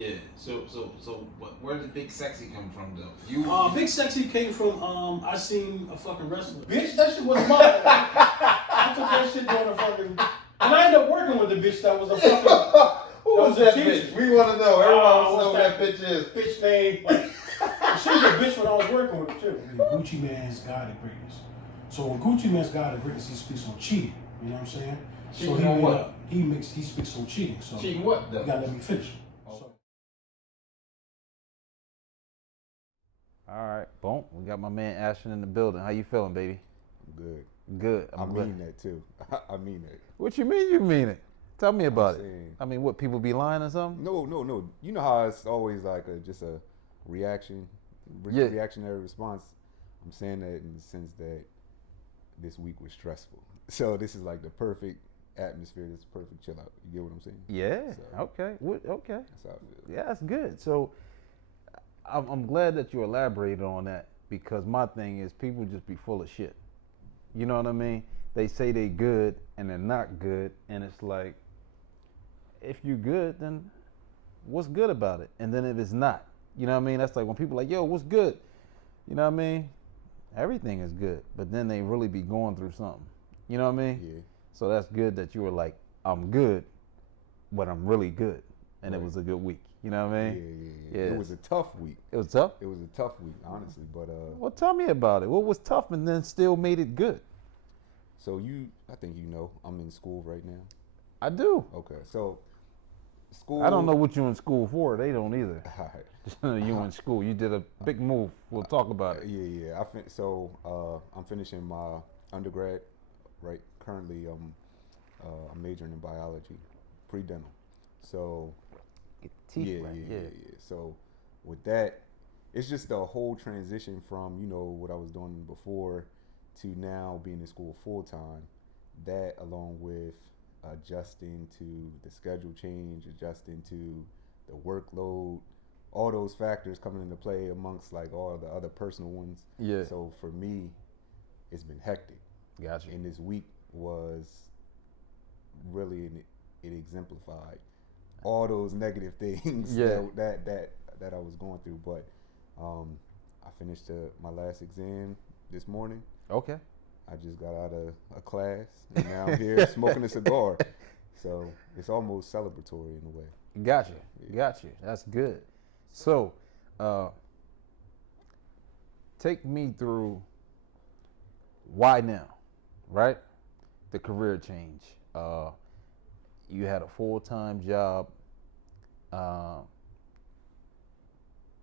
Yeah. Where did Big Sexy come from, though? You. Big Sexy came from I seen a fucking wrestler. Bitch, that shit was mine. I took that shit during a fucking. And I ended up working with the bitch that was a fucking. Who was that teacher. bitch? We want to know. Everyone wants to know who that bitch is. Bitch name. Like, she was a bitch when I was working with her too. Gucci Man's Guide to Greatness. So when Gucci Man's Guide to Greatness, he speaks on cheating. You know what I'm saying? Cheating so on what? He speaks on cheating. So Cheating what, though? You gotta let me finish. All right, boom. We got my man Ashton in the building. How you feeling, baby? I'm good. Good. I mean that too. I mean it. What you mean? You mean it? Tell me about it. Saying, I mean, what, people be lying or something? No. You know how it's always like just a reaction, reactionary response. I'm saying that in the sense that this week was stressful. So this is like the perfect atmosphere. This perfect chill out. You get what I'm saying? Yeah. So, Okay. Okay. that's how I feel. Yeah, that's good. So I'm glad that you elaborated on that, because my thing is people just be full of shit. You know what I mean? They say they good and they're not good, and it's like, if you're good, then what's good about it? And then if it's not, you know what I mean? That's like when people are like, yo, what's good? You know what I mean? Everything is good, but then they really be going through something. You know what I mean? Yeah. So that's good that you were like, I'm good, but I'm really good. And Right. It was a good week. You know what I mean? Yeah. It was a tough week. It was tough? It was a tough week, honestly. But Well, tell me about it. What was tough and then still made it good? so I think you know, I'm in school right now. I do. Okay, so school. I don't know what you're in school for. They don't either. All right. You in school. You did a big move. We'll talk about it. Yeah. I'm finishing my undergrad. Right. Currently, I'm majoring in biology, pre-dental. So Teeth yeah. So with that, it's just a whole transition from what I was doing before to now being in school full time. That along with adjusting to the schedule change, adjusting to the workload, all those factors coming into play amongst like all the other personal ones. Yeah. So for me, it's been hectic. Gotcha. And this week was really it exemplified all those negative things Yeah. that I was going through. But I finished my last exam this morning. Okay. I just got out of a class, and now I'm here smoking a cigar. So it's almost celebratory in a way. Gotcha. That's good. So, take me through why now, right? The career change. You had a full-time job, uh,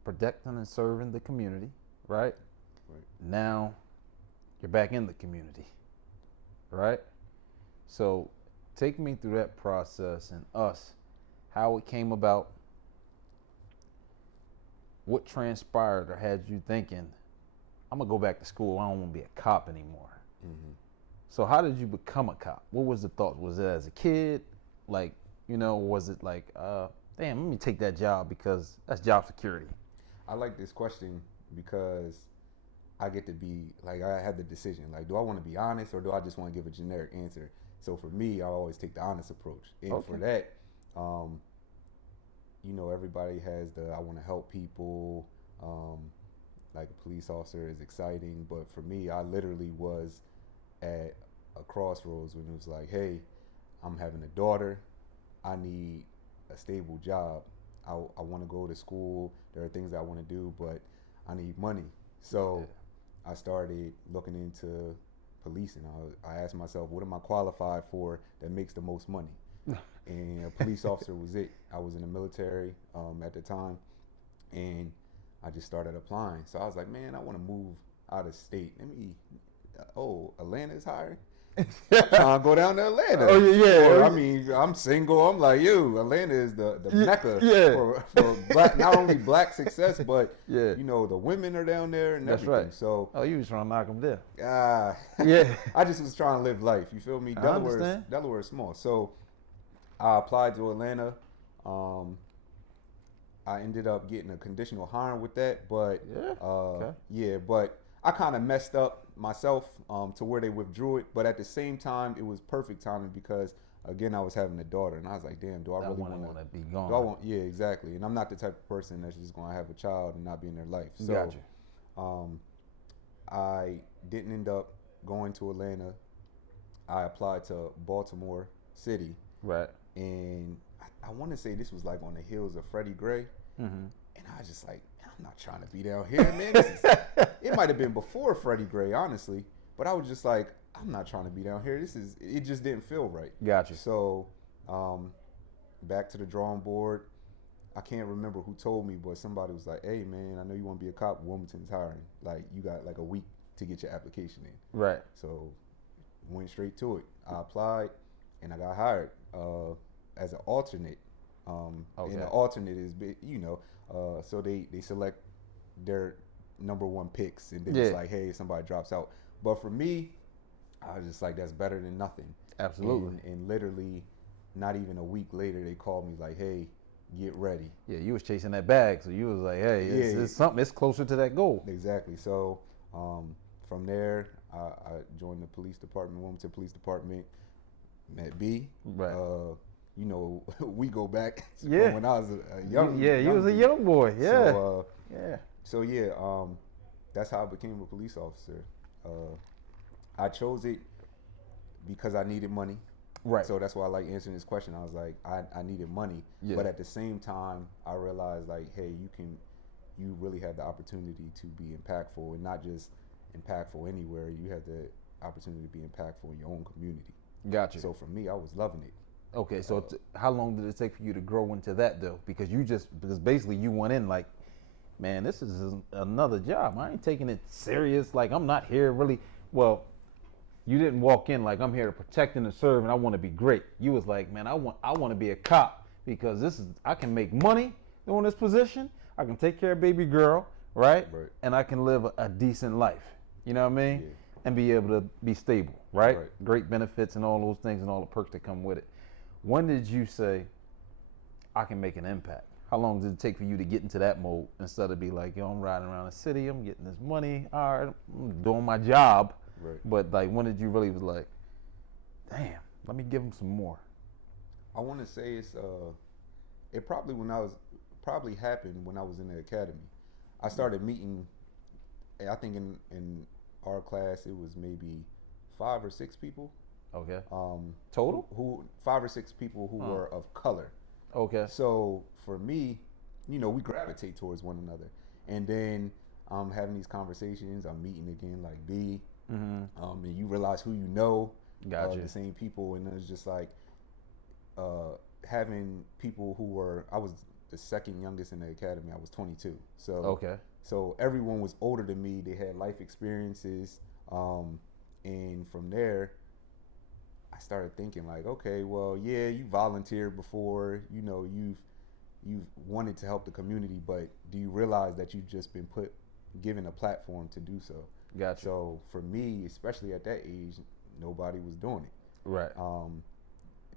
protecting and serving the community, right? Right. Now you're back in the community, right? So take me through that process and how it came about, what transpired or had you thinking, I'm gonna go back to school, I don't wanna be a cop anymore. Mm-hmm. So how did you become a cop? What was the thought? Was it as a kid? Like, was it like, damn, let me take that job because that's job security? I like this question because I get to be like I had the decision. Like, do I want to be honest or do I just want to give a generic answer? So for me, I always take the honest approach. And Okay. for that, everybody has I want to help people. Like a police officer is exciting, but for me, I literally was at a crossroads when it was like, hey, I'm having a daughter. I need a stable job. I want to go to school. There are things I want to do, but I need money. So I started looking into policing. I asked myself, what am I qualified for that makes the most money? And a police officer was it. I was in the military at the time, and I just started applying. So I was like, man, I want to move out of state. Atlanta is hiring? Trying to go down to Atlanta. Oh, yeah. Or, I mean, I'm single. I'm like, Atlanta is the mecca for black, not only black success, but Yeah. the women are down there and That's everything. right. So Oh, you was trying to knock them down. yeah, I just was trying to live life. You feel me? I understand. Delaware is small. So I applied to Atlanta. I ended up getting a conditional hiring with that, but but I kind of messed up myself to where they withdrew it. But at the same time, it was perfect timing because again, I was having a daughter, and I was like, damn, do I really want to be gone? Do I want? Yeah, exactly. And I'm not the type of person that's just gonna have a child and not be in their life. So, Gotcha. I didn't end up going to Atlanta. I applied to Baltimore City, Right. and I want to say this was like on the heels of Freddie Gray, Mm-hmm. and I was just like, I'm not trying to be down here, man. It might have been before Freddie Gray, honestly, but I was just like, I'm not trying to be down here. It just didn't feel right. Gotcha. So, back to the drawing board. I can't remember who told me, but somebody was like, hey, man, I know you want to be a cop. Wilmington's hiring. Like, you got like a week to get your application in. Right. So, went straight to it. I applied, and I got hired as an alternate. Okay. And the alternate is, so they select their number one picks, and then it's like, hey, somebody drops out. But for me, I was just like, that's better than nothing. Absolutely. And literally, not even a week later, they called me like, hey, get ready. Yeah, you was chasing that bag, so you was like, hey, it's something. It's closer to that goal. Exactly. So from there, I joined the police department, Wilmington Police Department, met B. Right. We go back from Yeah. when I was a young. Yeah, you was a dude. young boy. Yeah. So that's how I became a police officer. I chose it because I needed money. Right. So that's why I like answering this question. I was like, I needed money, but at the same time, I realized like, hey, you really have the opportunity to be impactful, and not just impactful anywhere. You have the opportunity to be impactful in your own community. Gotcha. So for me, I was loving it. Okay, so how long did it take for you to grow into that though? Because basically you went in like, man, this is another job. I ain't taking it serious. Like, I'm not here really. Well, you didn't walk in like, I'm here to protect and to serve and I want to be great. You was like, man, I want to be a cop because I can make money doing this position. I can take care of baby girl, right? And I can live a decent life. You know what I mean? Yeah. And be able to be stable, right? Right. Great benefits and all those things and all the perks that come with it. When did you say, I can make an impact? How long did it take for you to get into that mode instead of be like, yo, I'm riding around the city, I'm getting this money, all right, I'm doing my job. Right. But like, when did you really was like, damn, let me give him some more? I want to say it probably happened when I was in the academy. I started meeting, I think in our class, it was maybe 5 or 6 people. Okay. Total? Who 5 or 6 people who were of color. Okay. So for me, we gravitate towards one another. And then I'm having these conversations. I'm meeting again like B. Mm-hmm. And you realize who you know. Gotcha. The same people. And it's just like having people I was the second youngest in the academy. I was 22. So okay. So everyone was older than me. They had life experiences. And from there, I started thinking like, okay, well, yeah, you volunteered before, you've wanted to help the community, but do you realize that you've just been given a platform to do so? Gotcha. So for me, especially at that age, nobody was doing it. Right.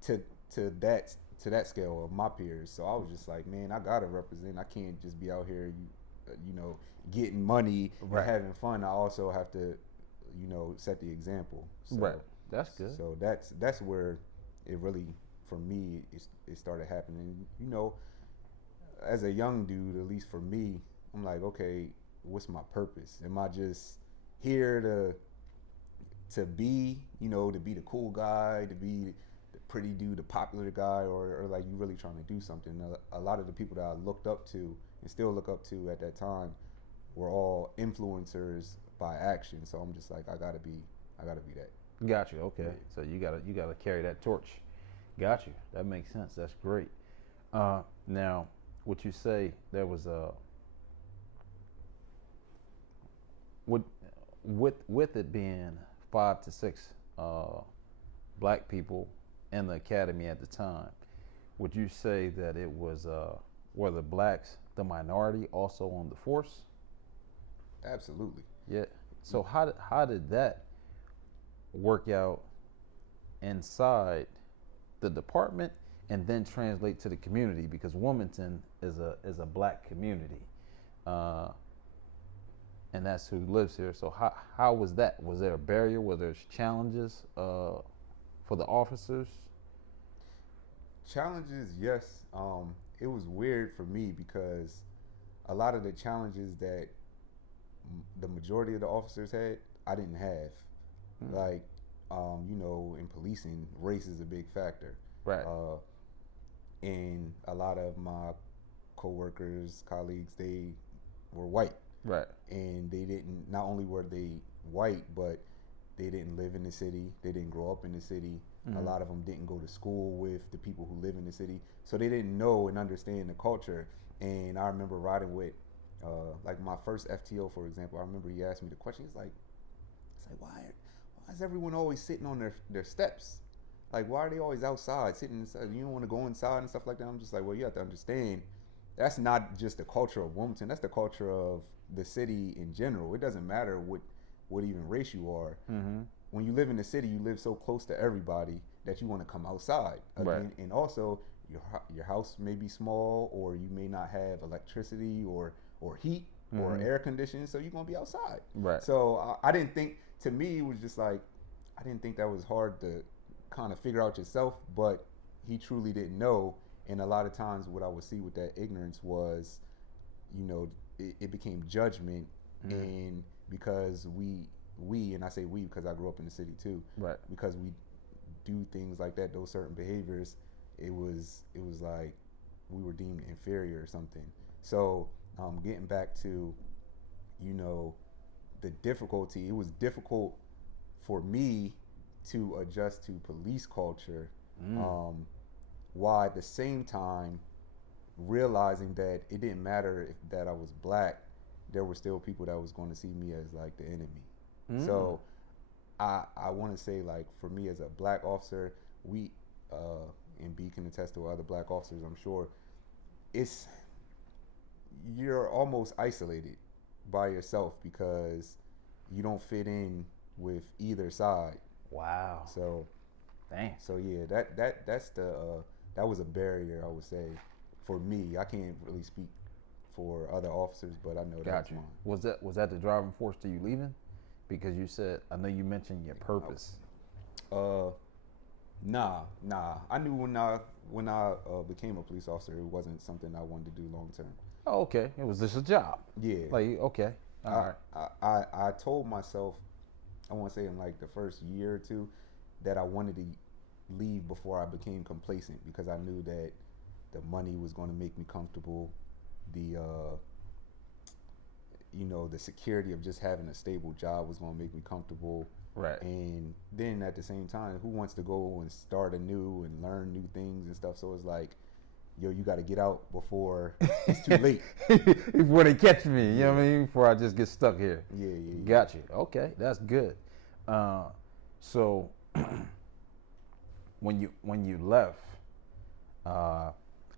To that scale of my peers. So I was just like, man, I gotta represent. I can't just be out here, getting money and having fun. I also have to, set the example. So, right. That's good. So that's where it really, for me, it started happening. As a young dude, at least for me, I'm like, okay, what's my purpose? Am I just here to be, to be the cool guy, to be the pretty dude, the popular guy, or like you really trying to do something? A lot of the people that I looked up to and still look up to at that time were all influencers by action. So I'm just like, I gotta be that. Gotcha. Okay. So you gotta carry that torch. Got you. That makes sense. That's great. Now, what you say there was with it being 5 to 6 black people in the academy at the time, would you say that it was were the blacks the minority also on the force? Absolutely. Yeah. So how did that work out inside the department and then translate to the community, because Wilmington is a black community, and that's who lives here. So how was that? Was there a barrier? Were there challenges for the officers? Challenges, yes. It was weird for me because a lot of the challenges that the majority of the officers had, I didn't have. Like, in policing, race is a big factor. Right. And a lot of my coworkers, colleagues, they were white. Right. And they didn't, not only were they white, but they didn't live in the city. They didn't grow up in the city. A lot of them didn't go to school with the people who live in the city. So they didn't know and understand the culture. And I remember riding with, like my first FTO, for example, I remember he asked me the question. He's like, why is everyone always sitting on their steps? Like, why are they always outside, sitting inside? You don't want to go inside and stuff like that? I'm just like, well, you have to understand, that's not just the culture of Wilmington. That's the culture of the city in general. It doesn't matter what even race you are. When you live in the city, you live so close to everybody that you want to come outside. Right. And also, your house may be small, or you may not have electricity or heat or air conditioning, so you're going to be outside. Right. So I didn't think, to me, it was just like, I didn't think that was hard to kind of figure out yourself, but he truly didn't know. And a lot of times what I would see with that ignorance was, it became judgment. And because we, and I say we because I grew up in the city too, Right. because we do things like that, those certain behaviors, it was like we were deemed inferior or something. So getting back to, the difficulty, it was difficult for me to adjust to police culture, while at the same time realizing that it didn't matter that I was black, there were still people that was going to see me as like the enemy. So I want to say, like, for me as a black officer, we and B can attest to other black officers, I'm sure, you're almost isolated by yourself because you don't fit in with either side. Wow. So, Damn. So yeah, that's that was a barrier, I would say, for me. I can't really speak for other officers, but I know that's mine. Was that the driving force to you leaving? Because you said, I know you mentioned your purpose. Nah. I knew when I became a police officer, it wasn't something I wanted to do long term. Oh, okay. It was just a job. Yeah. Like, okay. All right. I told myself, I want to say in like the first year or two, that I wanted to leave before I became complacent, because I knew that the money was going to make me comfortable. The security of just having a stable job was going to make me comfortable. Right. And then at the same time, who wants to go and start anew and learn new things and stuff? So it's like, yo, you got to get out before it's too late. Before they catch me, you know what I mean? Before I just get stuck here. Yeah. Got you. Okay, that's good. So when you left,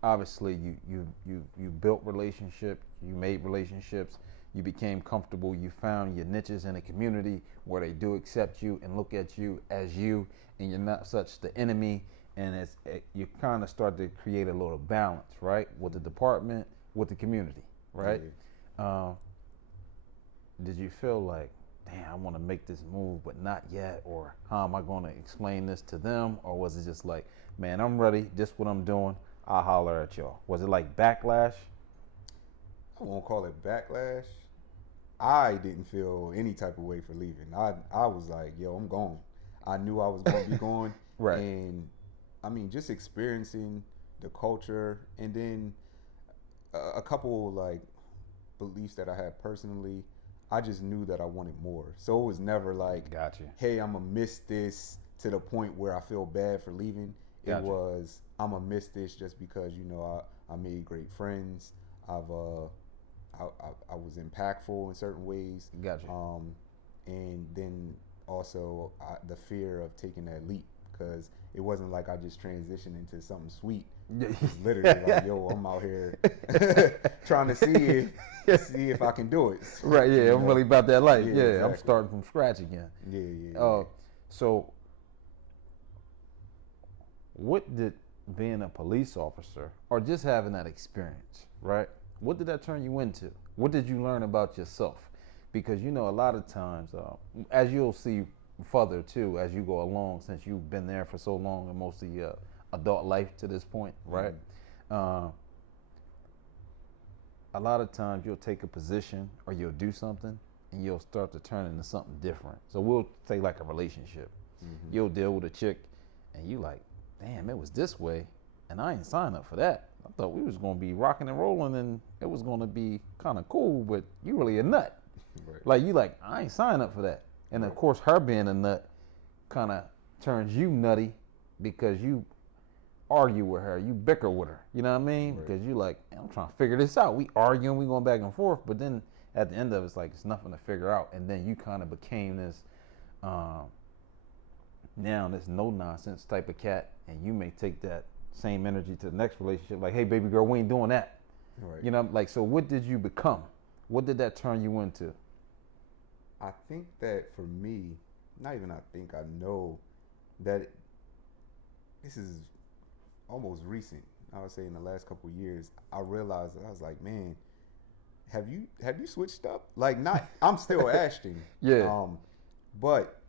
obviously you built relationship, you made relationships, you became comfortable, you found your niches in the community where they do accept you and look at you as you, and you're not such the enemy, and you kind of start to create a little balance, right, with the department, with the community, right? Yeah. Did you feel like, damn, I want to make this move, but not yet, or how am I going to explain this to them? Or was it just like, man, I'm ready, this what I'm doing, I'll holler at y'all? Was it like backlash? I won't call it backlash. I didn't feel any type of way for leaving. I was like, yo, I'm going. I knew I was going to be going. Right. And I mean, just experiencing the culture, and then a couple like beliefs that I had personally, I just knew that I wanted more. So it was never like, Gotcha. Hey, I'm gonna miss this to the point where I feel bad for leaving. Gotcha. It was, I'm gonna miss this just because I made great friends. I was impactful in certain ways. Gotcha. And then also the fear of taking that leap, because it wasn't like I just transitioned into something sweet. It's literally like, yo, I'm out here trying to see if I can do it. Right, yeah, I'm really about that life. Yeah, exactly. I'm starting from scratch again. Yeah. So what did being a police officer, or just having that experience, right? What did that turn you into? What did you learn about yourself? Because a lot of times, as you'll see further too, as you go along, since you've been there for so long, and most of your adult life to this point, right? A lot of times you'll take a position or you'll do something and you'll start to turn into something different. So we'll say like a relationship. You'll deal with a chick and you like, damn, it was this way and I ain't signed up for that. I thought we was gonna be rocking and rolling and it was gonna be kind of cool, but you really a nut. Right. Like you like, I ain't signed up for that. And of course her being a nut kind of turns you nutty because you argue with her, you bicker with her, you know what I mean? Right. Because you like, I'm trying to figure this out. We arguing, we going back and forth, but then at the end of it, it's like it's nothing to figure out. And then you kind of became this now this no nonsense type of cat, and you may take that same energy to the next relationship. Like, hey, baby girl, we ain't doing that. Right. You know, like, so what did you become? What did that turn you into? I think that for me, not even I think, I know that this is almost recent. I would say in the last couple of years, I realized that I was like, man, have you switched up? Like, not, I'm still Ashton. Yeah. But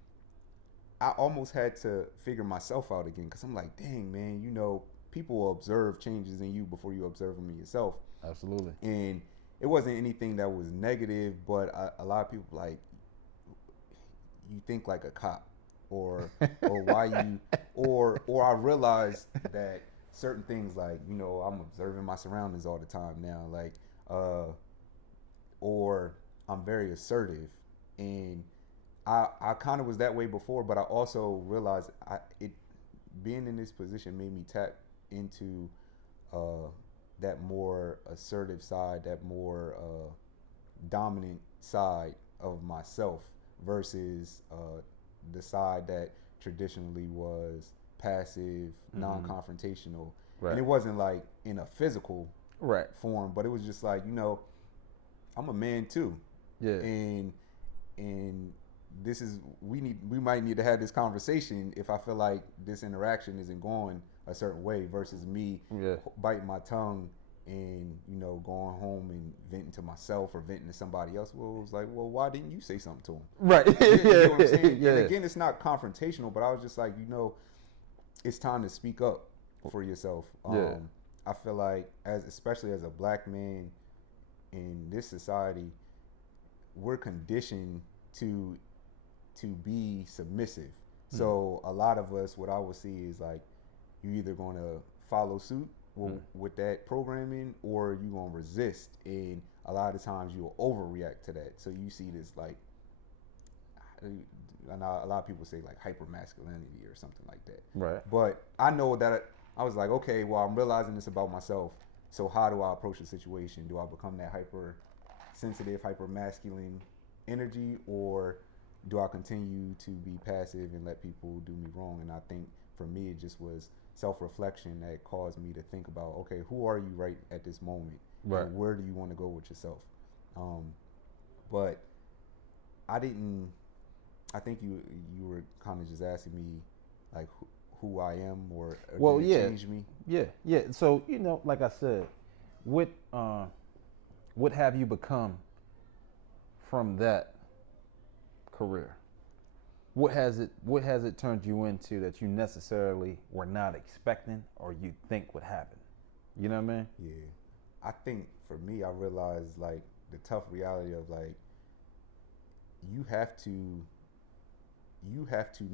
I almost had to figure myself out again because I'm like, dang, man, you know, people will observe changes in you before you observe them in yourself. Absolutely. And it wasn't anything that was negative, but a lot of people like, you think like a cop, or why you, or I realized that certain things, like, you know, I'm observing my surroundings all the time now, like, or I'm very assertive, and I kind of was that way before, but I also realized being in this position made me tap into that more assertive side, that more dominant side of myself versus the side that traditionally was passive, non-confrontational. Right. And it wasn't like in a physical Right. form, but it was just like, you know, I'm a man too. Yeah. And this is, we might need to have this conversation if I feel like this interaction isn't going a certain way, versus me biting my tongue and, you know, going home and venting to myself or venting to somebody else. Well, it was like, well, why didn't you say something to him? Right. You know what I'm saying? Yeah. And again, it's not confrontational, but I was just like, you know, it's time to speak up for yourself. I feel like, especially as a black man in this society, we're conditioned to be submissive. So a lot of us, what I would see is like, you either going to follow suit with that programming, or you going to resist. And a lot of times you'll overreact to that. So you see this, like, a lot of people say like hyper masculinity or something like that. Right. But I know that I was like, okay, well, I'm realizing this about myself. So how do I approach the situation? Do I become that hyper sensitive, hyper masculine energy, or do I continue to be passive and let people do me wrong? And I think for me, it just was self-reflection that caused me to think about, okay, who are you right at this moment? Right. And where do you want to go with yourself? But I think you were kind of just asking me like who I am, or Well, did it change me? Yeah. So, you know, like I said, what have you become from that career? What has it turned you into that you necessarily were not expecting or you think would happen? You know what I mean? Yeah. I think for me, I realized like the tough reality of like, you have to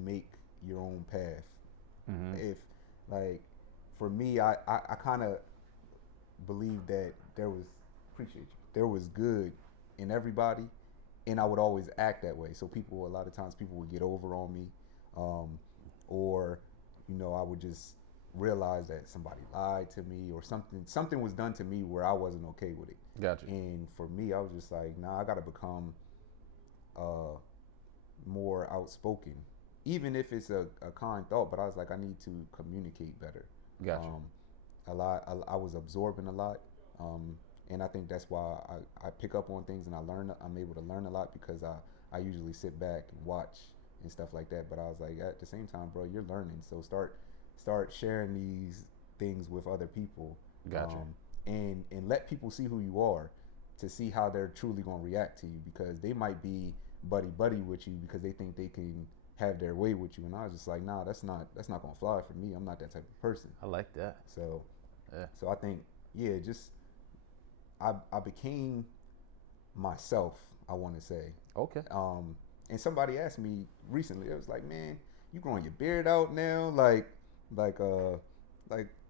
make your own path. If, like, for me, I kind of believe that there was good in everybody, and I would always act that way. So a lot of times people would get over on me, or, you know, I would just realize that somebody lied to me, or something was done to me where I wasn't okay with it. Gotcha. And for me, I was just like, nah, I got to become more outspoken, even if it's a kind thought. But I was like, I need to communicate better. Gotcha. I was absorbing a lot, and I think that's why I pick up on things and I'm able to learn a lot, because I usually sit back and watch and stuff like that. But I was like, at the same time, bro, you're learning, so start sharing these things with other people. Gotcha. And let people see who you are, to see how they're truly going to react to you, because they might be buddy with you because they think they can have their way with you. And I was just like, nah, that's not gonna fly for me. I'm not that type of person. I like that. So, yeah. So I think, yeah, just I became myself, I want to say. Okay. And somebody asked me recently, it was like, man, you growing your beard out now, like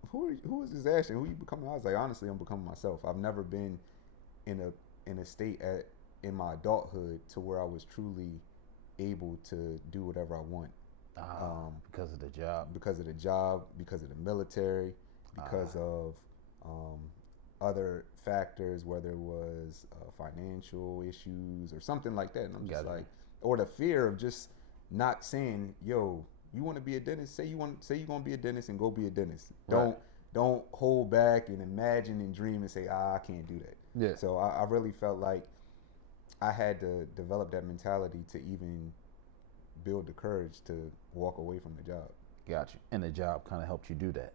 who is this Ashton? Who you becoming? I was like, honestly, I'm becoming myself. I've never been in a state in my adulthood to where I was truly able to do whatever I want. Because of the job. Because of the job, because of the military, because of other factors, whether it was financial issues or something like that. And I'm just like, or the fear of just not saying, yo, you want to be a dentist? Say you're gonna be a dentist and go be a dentist. Right. Don't hold back and imagine and dream and say, I can't do that. Yeah. So I really felt like I had to develop that mentality to even build the courage to walk away from the job. Got you. And the job kind of helped you do that.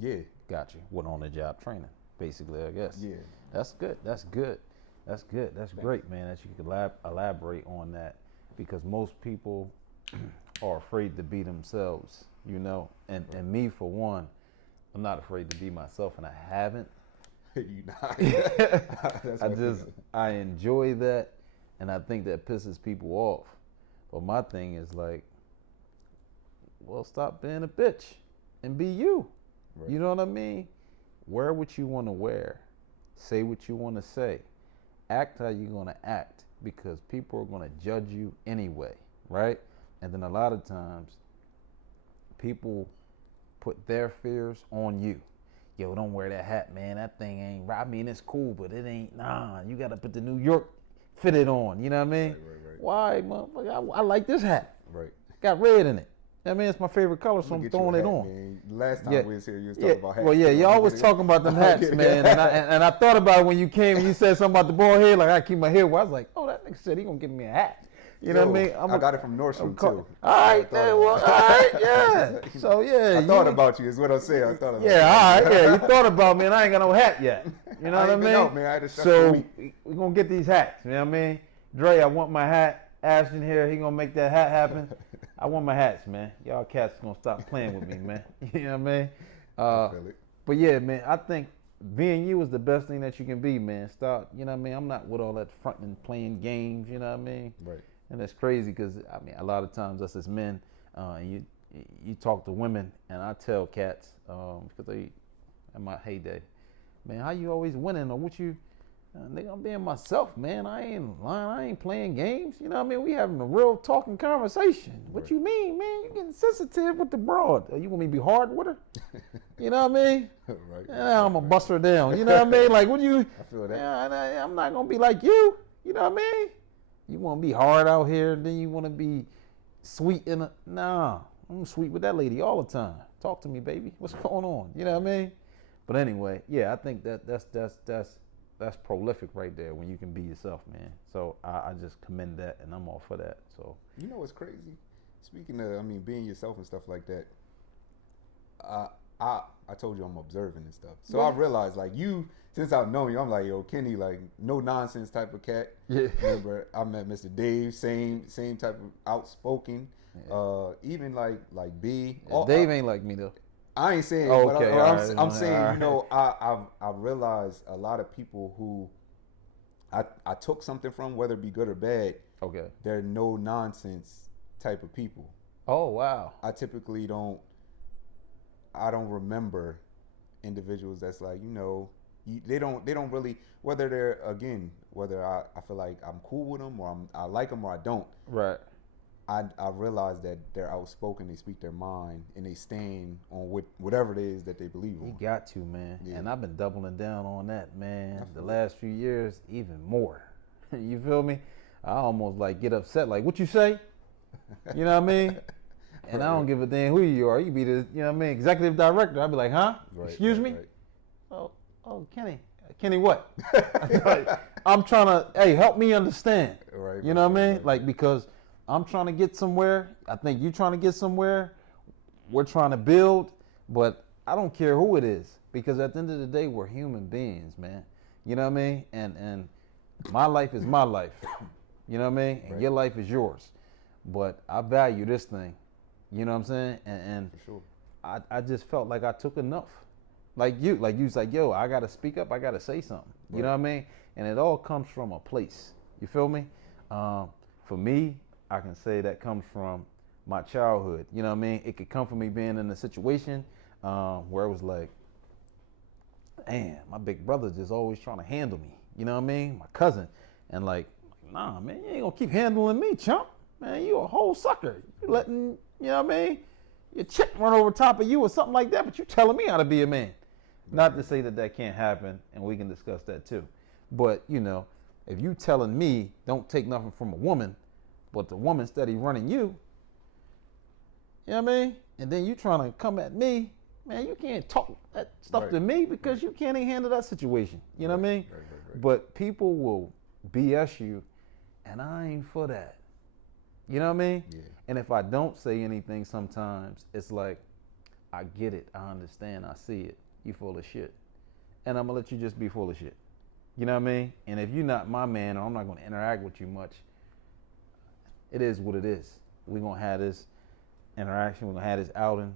Yeah. Got you. What on the job training, basically, I guess. Yeah. That's good. That's good. That's good. That's great, man, that you could elaborate on that, because most people are afraid to be themselves, you know. And me, for one, I'm not afraid to be myself, and I haven't. You not. I enjoy that, and I think that pisses people off. But my thing is like, well, stop being a bitch and be you. Right. You know what I mean? Wear what you want to wear. Say what you want to say. Act how you're going to act, because people are going to judge you anyway, right? And then a lot of times, people put their fears on you. Yo, don't wear that hat, man. That thing ain't right. I mean, it's cool, but it ain't. Nah, you got to put the New York fitted on. You know what I mean? Right. Why, motherfucker? I like this hat. Right. Got red in it. I mean, it's my favorite color, so I'm throwing it on. Man. Last time we was here, you was talking about hats. Well, yeah, y'all was talking about them hats, man. And I thought about it when you came and you said something about the bald head. Like, I keep my hair. Well, I was like, oh, that nigga said he gonna give me a hat. You know what I mean? I got it from Nordstrom too. All right, man. Well, all right, yeah. So yeah, I thought about you. Is what I'm saying. I thought about you. Yeah, all right, yeah. You thought about me, and I ain't got no hat yet. You know what I mean? No, man. I had to so we're gonna get these hats. You know what I mean? Dre, I want my hat. Ashton here, he gonna make that hat happen. I want my hats, man. Y'all cats gonna stop playing with me, man. You know what I mean? I feel it. But yeah, man, I think being you is the best thing that you can be, man. Stop, you know what I mean? I'm not with all that fronting and playing games, you know what I mean? Right. And it's crazy because, I mean, a lot of times us as men, and you talk to women, and I tell cats, because they, in my heyday, man, how you always winning, or what you, nigga, I'm being myself, man. I ain't lying. I ain't playing games. You know what I mean? We having a real talking conversation. What Right. you mean, man? You getting sensitive with the broad. You want me to be hard with her? You know what I mean? Right. Yeah, I'm going to bust her down. You know what I mean? Like, what do you... I feel that. Yeah, I'm not going to be like you. You know what I mean? You want to be hard out here, then you want to be sweet in a... Nah, I'm sweet with that lady all the time. Talk to me, baby. What's going on? You know what I mean? But anyway, yeah, I think that's prolific right there when you can be yourself, man. So I just commend that, and I'm all for that. So you know what's crazy? Speaking of, I mean, being yourself and stuff like that. I told you I'm observing and stuff. So I realized, like, you, since I've known you, I'm like, yo, Kenny, like, no nonsense type of cat. yeah, Remember, I met Mr. Dave, same type of outspoken. Yeah. Even like B. Dave ain't like me though. I ain't saying, Oh, but okay, I'm saying, all right. you know, I realized a lot of people who I took something from, whether it be good or bad, Okay. they're no nonsense type of people. Oh wow. I typically don't remember individuals that's like, you know, they don't really, whether I feel like I'm cool with them or I like them or I don't. Right. I realize that they're outspoken, they speak their mind, and they stand on whatever it is that they believe You on. got to, man. Yeah. And I've been doubling down on that, man. The feel last few years, even more. You feel me? I almost like get upset, like, what you say? You know what I mean? And I don't give a damn who you are. You be the, you know what I mean, executive director. I'd be like, huh? Right, Excuse right, me? right. Oh, Kenny. Kenny what? I'm trying to, hey, help me understand. Right, You know right, what I mean? right. Like, because I'm trying to get somewhere. I think you trying to get somewhere. We're trying to build, but I don't care who it is, because at the end of the day, we're human beings, man. You know what I mean? And my life is my life. You know what I mean? And Right. your life is yours. but I value this thing. You know what I'm saying? And For sure. I just felt like I took enough. Like you was like, yo, I gotta speak up, I gotta say something. You know what I mean? And it all comes from a place. You feel me? For me, I can say that comes from my childhood. You know what I mean? It could come from me being in a situation where it was like, man, my big brother just always trying to handle me. You know what I mean? My cousin. And like, nah, man, you ain't gonna keep handling me, chump. Man, you a whole sucker. You letting, you know what I mean? Your chick run over top of you or something like that, but you telling me how to be a man. Not to say that that can't happen, and we can discuss that too. But, you know, if you telling me don't take nothing from a woman, but the woman steady running you, you know what I mean? And then you trying to come at me, man, you can't talk that stuff to me because you can't even handle that situation. You know what I mean? But people will BS you, and I ain't for that. You know what I mean? Yeah. And if I don't say anything sometimes, it's like, I get it, I understand, I see it. You full of shit. And I'm gonna let you just be full of shit. You know what I mean? And if you're not my man, or I'm not gonna interact with you much, it is what it is. We're gonna have this interaction, we're gonna have this outing,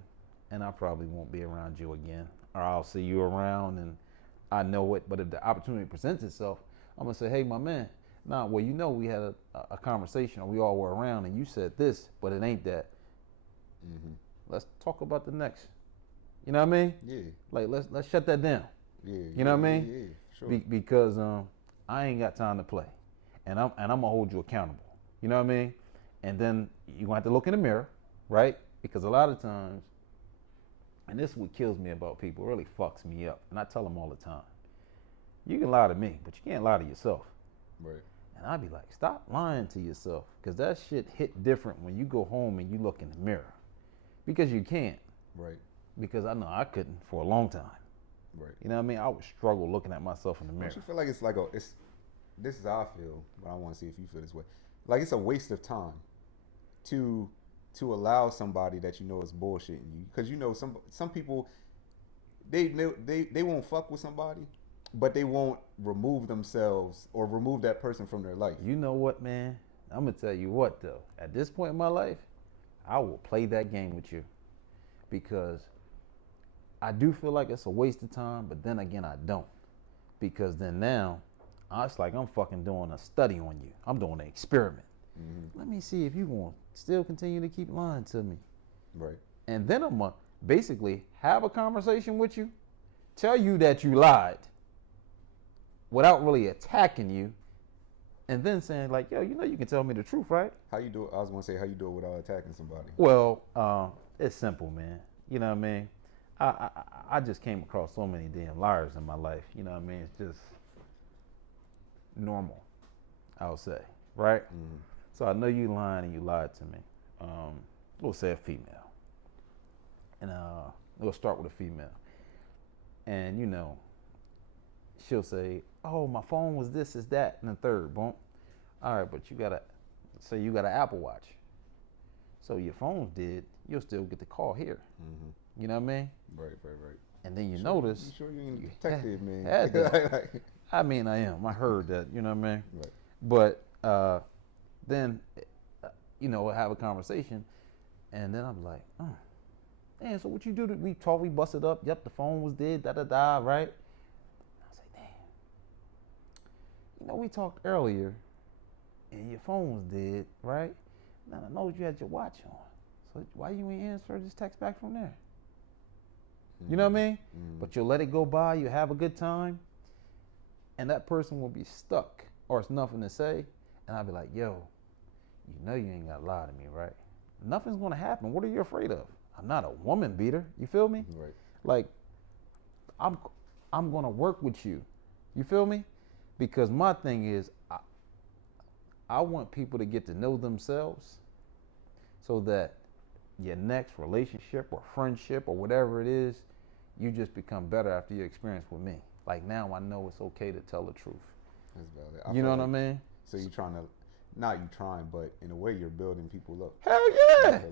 and I probably won't be around you again. Or I'll see you around and I know it, but if the opportunity presents itself, I'm gonna say, hey, my man, nah, well, you know we had a conversation, or we all were around, and you said this, but it ain't that. Mm-hmm. Let's talk about the next. You know what I mean? Yeah. Like let's shut that down. Yeah. You know what I mean? Yeah, sure. Because I ain't got time to play, and I'm gonna hold you accountable. You know what I mean? And then you are gonna have to look in the mirror, right? Because a lot of times, and this is what kills me about people, really fucks me up, and I tell them all the time. You can lie to me, but you can't lie to yourself. Right. And I'd be like, stop lying to yourself, because that shit hit different when you go home and you look in the mirror, because you can't. Right. Because I know I couldn't for a long time. Right. You know what I mean? I would struggle looking at myself in the mirror. Don't you feel like it's like this is how I feel, but I want to see if you feel this way. Like it's a waste of time to allow somebody that you know is bullshitting you, because you know some people they won't fuck with somebody, but they won't remove themselves or remove that person from their life. You know what, man? I'm gonna tell you what though. At this point in my life, I will play that game with you, because I do feel like it's a waste of time, but then again, I don't. Because then now, it's like I'm fucking doing a study on you. I'm doing an experiment. Mm-hmm. Let me see if you want to still continue to keep lying to me. Right. And then I'm going to basically have a conversation with you, tell you that you lied without really attacking you, and then saying like, yo, you know you can tell me the truth, right? How you do it? I was going to say, how you do it without attacking somebody? Well, it's simple, man. You know what I mean? I just came across so many damn liars in my life. You know what I mean? It's just normal, I'll say, right? Mm-hmm. So I know you lying and you lied to me. We'll say a female. And we'll start with a female. And, you know, she'll say, oh, my phone was this, is that, and the third. Boom. All right, but you got an Apple Watch. So your phone's dead, you'll still get the call here. Mm-hmm. You know what I mean? Right. And then you notice. You sure you ain't detective, man? I mean, I am. I heard that. You know what I mean? Right. But then, you know, we'll have a conversation, and then I'm like, oh, damn. So what you do? We busted up. Yep, the phone was dead. Right? I was like, damn. You know, we talked earlier, and your phone was dead, right? Now I know you had your watch on. So why you ain't answer this text back from there? You know what I mean? Mm. But you'll let it go by, you have a good time, and that person will be stuck, or it's nothing to say, and I'll be like, yo, you know you ain't gotta lie to me, right? Nothing's gonna happen. What are you afraid of? I'm not a woman beater, you feel me? Right. Like, I'm gonna work with you, you feel me? Because my thing is, I want people to get to know themselves, so that your next relationship or friendship or whatever it is, you just become better after your experience with me. Like now I know it's okay to tell the truth. That's valid. You know what I mean? So you're trying to, not you trying, but in a way you're building people up. Hell yeah. Hell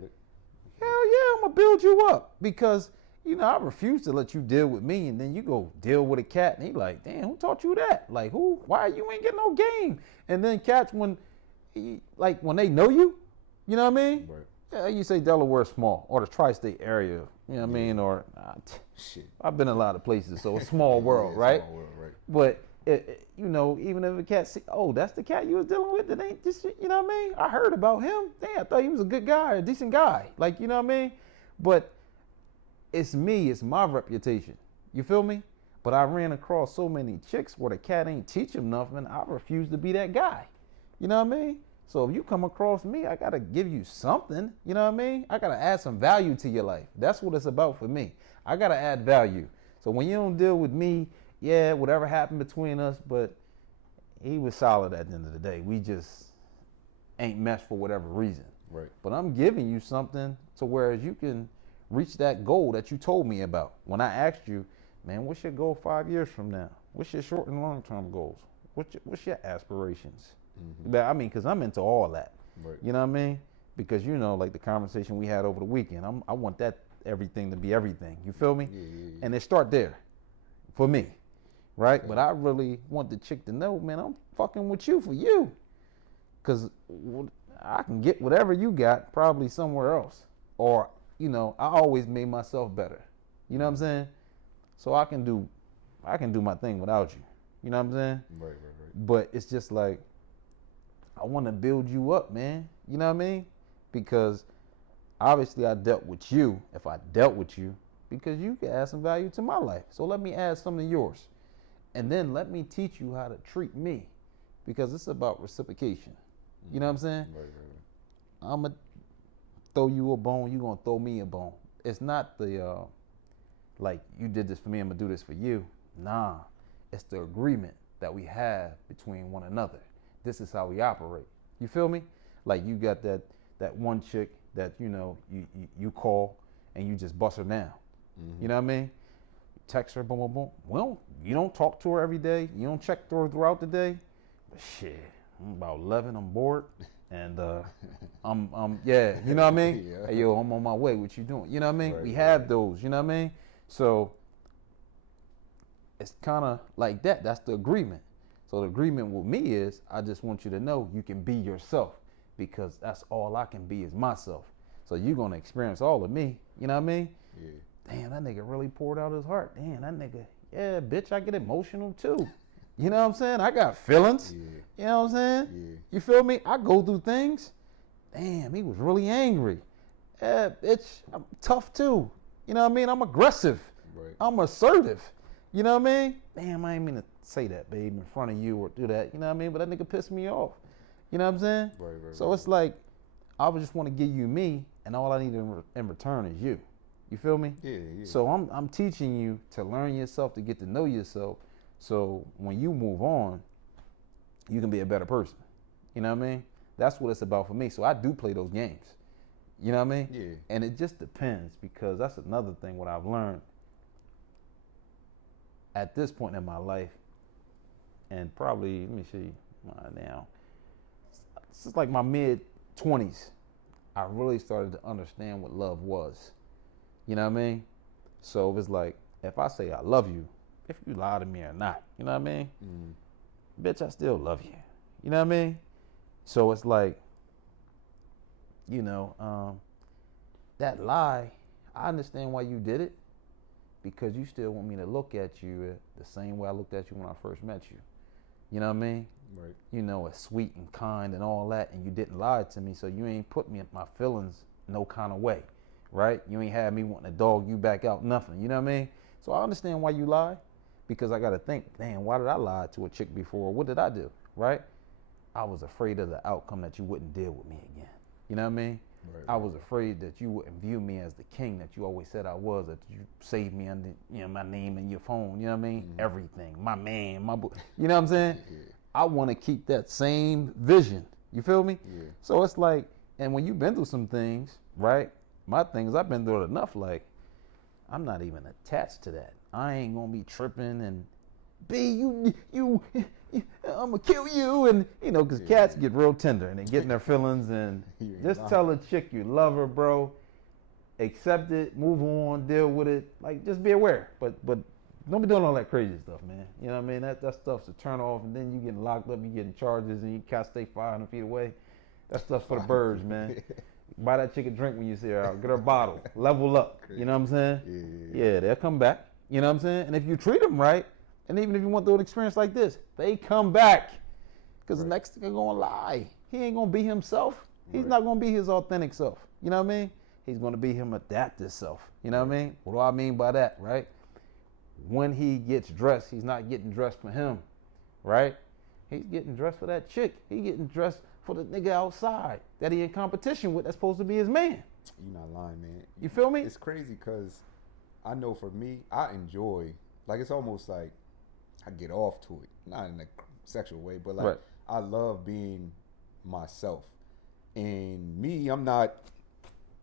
yeah, I'm gonna build you up. Because, you know, I refuse to let you deal with me and then you go deal with a cat and he like, damn, who taught you that? Like who? Why you ain't getting no game? And then cats when they know you, You know what I mean? Right. Yeah, you say Delaware small, or the tri-state area. You know what I mean? Or Shit. I've been a lot of places, so it's small world, right? Small world, right. But you know, even if a cat see, oh, that's the cat you was dealing with, that ain't just, you know what I mean? I heard about him. Damn, I thought he was a good guy, a decent guy. Like, you know what I mean? But it's me, it's my reputation. You feel me? But I ran across so many chicks where the cat ain't teach them nothing. I refuse to be that guy. You know what I mean? So if you come across me, I gotta give you something. You know what I mean? I gotta add some value to your life. That's what it's about for me. I gotta add value. So when you don't deal with me, yeah, whatever happened between us, but he was solid at the end of the day. We just ain't meshed for whatever reason. Right. But I'm giving you something to whereas you can reach that goal that you told me about. When I asked you, man, what's your goal 5 years from now? What's your short and long term goals? What's your aspirations? Mm-hmm. But I mean, because I'm into all that. Right. You know what I mean? Because, you know, like the conversation we had over the weekend, I want that everything to be everything. You feel me? Yeah. And it start there for me, right? But I really want the chick to know, man, I'm fucking with you for you. Because I can get whatever you got probably somewhere else. Or, you know, I always made myself better. You know what I'm saying? So I can do my thing without you. You know what I'm saying? Right. But it's just like, I want to build you up, man. You know what I mean? Because obviously I dealt with you, if I dealt with you, because you can add some value to my life. So let me add some to yours. And then let me teach you how to treat me, because it's about reciprocation. You know what I'm saying? Right. I'm going to throw you a bone, you going to throw me a bone. It's not the, like, you did this for me, I'm going to do this for you. Nah, it's the agreement that we have between one another. This is how we operate. You feel me? Like, you got that one chick that, you know, you call and you just bust her down. Mm-hmm. You know what I mean? You text her, boom, boom, boom. Well, you don't talk to her every day. You don't check her throughout the day. But shit, I'm about 11, I'm bored. And yeah, you know what I mean? Yeah. Hey, yo, I'm on my way. What you doing? You know what I mean? Right, we have those, you know what I mean? So it's kind of like that. That's the agreement. So the agreement with me is, I just want you to know you can be yourself, because that's all I can be is myself. So you're going to experience all of me. You know what I mean? Yeah. Damn, that nigga really poured out his heart. Damn, that nigga, yeah, bitch, I get emotional too. You know what I'm saying? I got feelings. Yeah. You know what I'm saying? Yeah. You feel me? I go through things. Damn, he was really angry. Yeah, bitch, I'm tough too. You know what I mean? I'm aggressive. Right. I'm assertive. You know what I mean? Damn, I ain't mean to say that, babe, in front of you or do that. You know what I mean? But that nigga pissed me off. You know what I'm saying? Right. So it's like, I would just want to give you me, and all I need in return is you. You feel me? Yeah. So I'm teaching you to learn yourself, to get to know yourself. So when you move on, you can be a better person. You know what I mean? That's what it's about for me. So I do play those games. You know what I mean? Yeah. And it just depends, because that's another thing what I've learned at this point in my life, and probably, let me see now, it's like my mid-20s, I really started to understand what love was. You know what I mean? So it's like, if I say I love you, if you lie to me or not, you know what I mean? Bitch, I still love you. You know what I mean? So it's like, you know, that lie, I understand why you did it, because you still want me to look at you the same way I looked at you when I first met you. You know what I mean? Right. You know, as sweet and kind and all that, and you didn't lie to me, so you ain't put me in my feelings no kind of way, right? You ain't had me wanting to dog you back out, nothing. You know what I mean? So I understand why you lie, because I got to think, damn, why did I lie to a chick before? What did I do, right? I was afraid of the outcome, that you wouldn't deal with me again. You know what I mean? Right. I was afraid that you wouldn't view me as the king that you always said I was, that you saved me under, you know, my name in your phone, you know what I mean? Mm-hmm. Everything, my man, you know what I'm saying? Yeah. I want to keep that same vision. You feel me? Yeah. So it's like, and when you've been through some things, right? My thing is, I've been through it enough, like, I'm not even attached to that. I ain't gonna be tripping and, B, you, I'm gonna kill you, and you know, cause cats get real tender and they get in their feelings, and just tell a chick you love her, bro. Accept it, move on, deal with it. Like, just be aware, but don't be doing all that crazy stuff, man. You know what I mean? That stuff's a turn off, and then you getting locked up, you getting charges, and you can't stay 500 feet away. That stuff's for the birds, man. Buy that chick a drink when you see her out. Get her a bottle. Level up. You know what I'm saying? Yeah, they'll come back. You know what I'm saying? And if you treat them right, and even if you went through an experience like this, they come back. Because next thing they're going to lie. He ain't going to be himself. He's not going to be his authentic self. You know what I mean? He's going to be him adaptive self. You know what I mean? What do I mean by that, right? When he gets dressed, he's not getting dressed for him, right? He's getting dressed for that chick. He's getting dressed for the nigga outside that he in competition with that's supposed to be his man. You're not lying, man. You feel me? It's crazy because I know for me, I enjoy, like it's almost like I get off to it. Not in a sexual way, but like I love being myself. And me, I'm not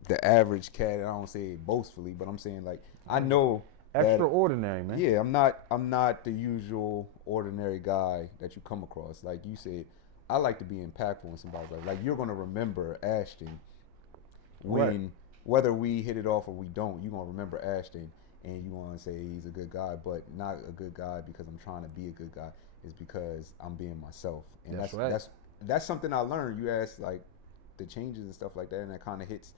the average cat. I don't say it boastfully, but I'm saying like I know extraordinary, man. Yeah, I'm not the usual ordinary guy that you come across. Like you said, I like to be impactful in somebody's life. Like you're gonna remember Ashton when whether we hit it off or we don't, you're gonna remember Ashton and you wanna say he's a good guy, but not a good guy because I'm trying to be a good guy. It's because I'm being myself. And that's something I learned. You asked like the changes and stuff like that, and that kind of hits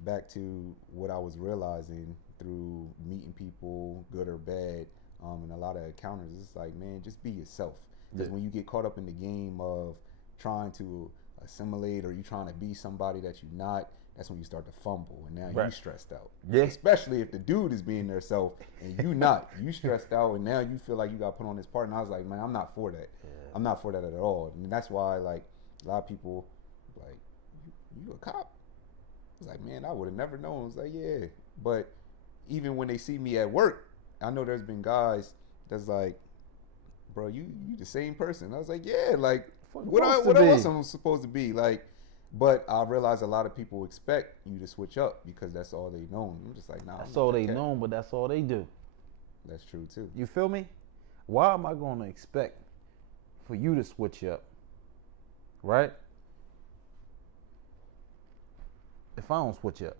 back to what I was realizing through meeting people, good or bad, and a lot of encounters. It's like, man, just be yourself. Because when you get caught up in the game of trying to assimilate or you trying to be somebody that you're not, that's when you start to fumble, and now you stressed out. Yeah. Especially if the dude is being their self and you not. You stressed out, and now you feel like you got put on this part. And I was like, man, I'm not for that. Yeah. I'm not for that at all. And that's why, like, a lot of people, like, you a cop? I was like, man, I would have never known. I was like, yeah. But even when they see me at work, I know there's been guys that's like, bro, you the same person. I was like, yeah, like, what else am I supposed to be? Like, but I realize a lot of people expect you to switch up because that's all they know. I'm just like, nah. That's all they know, but that's all they do. That's true too. You feel me? Why am I going to expect for you to switch up, right? If I don't switch up,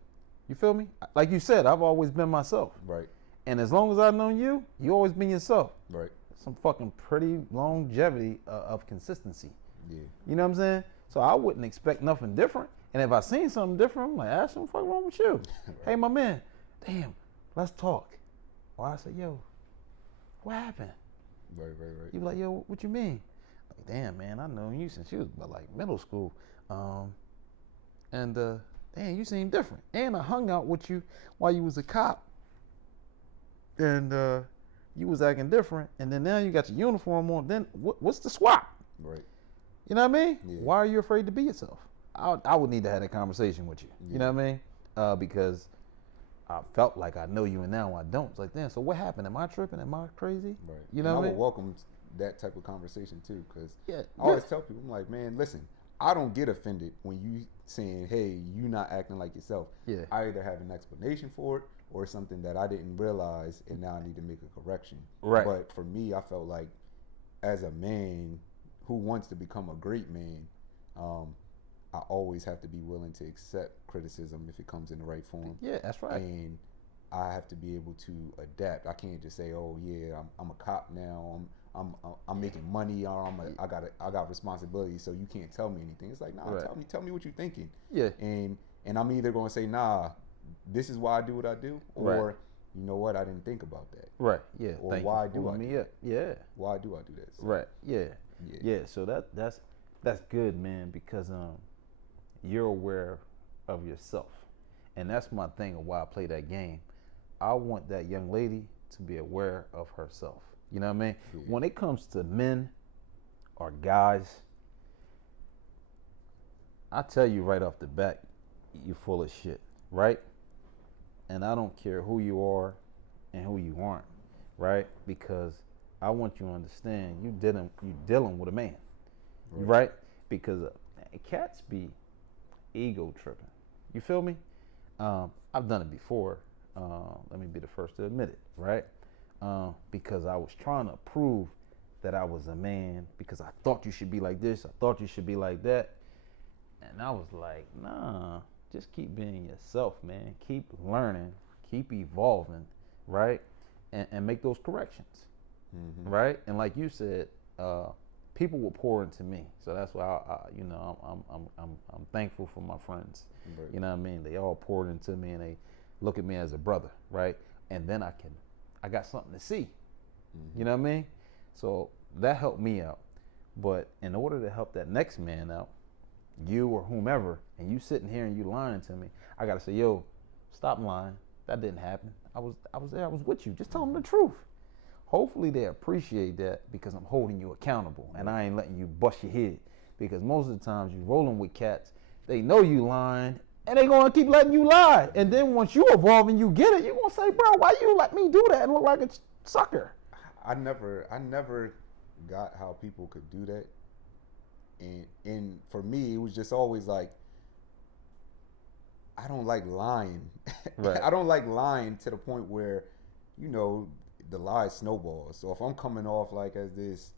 you feel me? Like you said, I've always been myself. Right. And as long as I've known you, you always been yourself. Right. Some fucking pretty longevity of consistency. Yeah. You know what I'm saying? So I wouldn't expect nothing different. And if I seen something different, I'm like, Ashton, what the fuck wrong with you? Right. Hey, my man, damn, let's talk. Or I say, yo, what happened? Right. You be like, yo, what you mean? Like, damn, man, I known you since you was about like middle school. And damn, you seem different. And I hung out with you while you was a cop. And you was acting different. And then now you got your uniform on. Then what's the swap? Right. You know what I mean? Yeah. Why are you afraid to be yourself? I would need to have that conversation with you. Yeah. You know what I mean? Because I felt like I know you and now I don't. It's like, damn, so what happened? Am I tripping? Am I crazy? Right. You know what I mean? I would welcome that type of conversation too, because I always tell people, I'm like, man, listen, I don't get offended when you saying, hey, you not acting like yourself. Yeah. I either have an explanation for it or something that I didn't realize and now I need to make a correction. Right. But for me, I felt like as a man who wants to become a great man, I always have to be willing to accept criticism if it comes in the right form. Yeah, that's right. And I have to be able to adapt. I can't just say, "Oh yeah, I'm a cop now. I'm making money. Or I got responsibilities. So you can't tell me anything." It's like, nah, tell me what you're thinking. Yeah. And I'm either going to say, nah, this is why I do what I do, or you know what, I didn't think about that. Right. Yeah. Or why do I do that? Yeah. Why do I do that? So, right. Yeah. So that's good, man, because you're aware of yourself, and that's my thing of why I play that game. I want that young lady to be aware of herself. You know what I mean? Yeah. When it comes to men or guys, I tell you right off the bat, you're full of shit, right? And I don't care who you are and who you aren't, right? Because I want you to understand you dealing with a man, right? Because cats be ego tripping. You feel me? I've done it before. Let me be the first to admit it, right? Because I was trying to prove that I was a man because I thought you should be like this, I thought you should be like that. And I was like, nah, just keep being yourself, man. Keep learning, keep evolving, right? And make those corrections, right? And like you said, people will pour into me. So that's why I'm thankful for my friends. Right. You know what I mean? They all poured into me and they look at me as a brother, right? And then I got something to see. Mm-hmm. You know what I mean? So that helped me out. But in order to help that next man out, you or whomever, and you sitting here and you lying to me, I gotta say, yo, stop lying. That didn't happen. I was there. I was with you. Just tell them the truth. Hopefully they appreciate that because I'm holding you accountable and I ain't letting you bust your head. Because most of the times you rolling with cats, they know you lying and they gonna keep letting you lie. And then once you evolve and you get it, you gonna say, bro, why you let me do that and look like a sucker? I never got how people could do that. And for me, it was just always like, I don't like lying. Right. I don't like lying to the point where, you know, the lie snowballs. So if I'm coming off like as this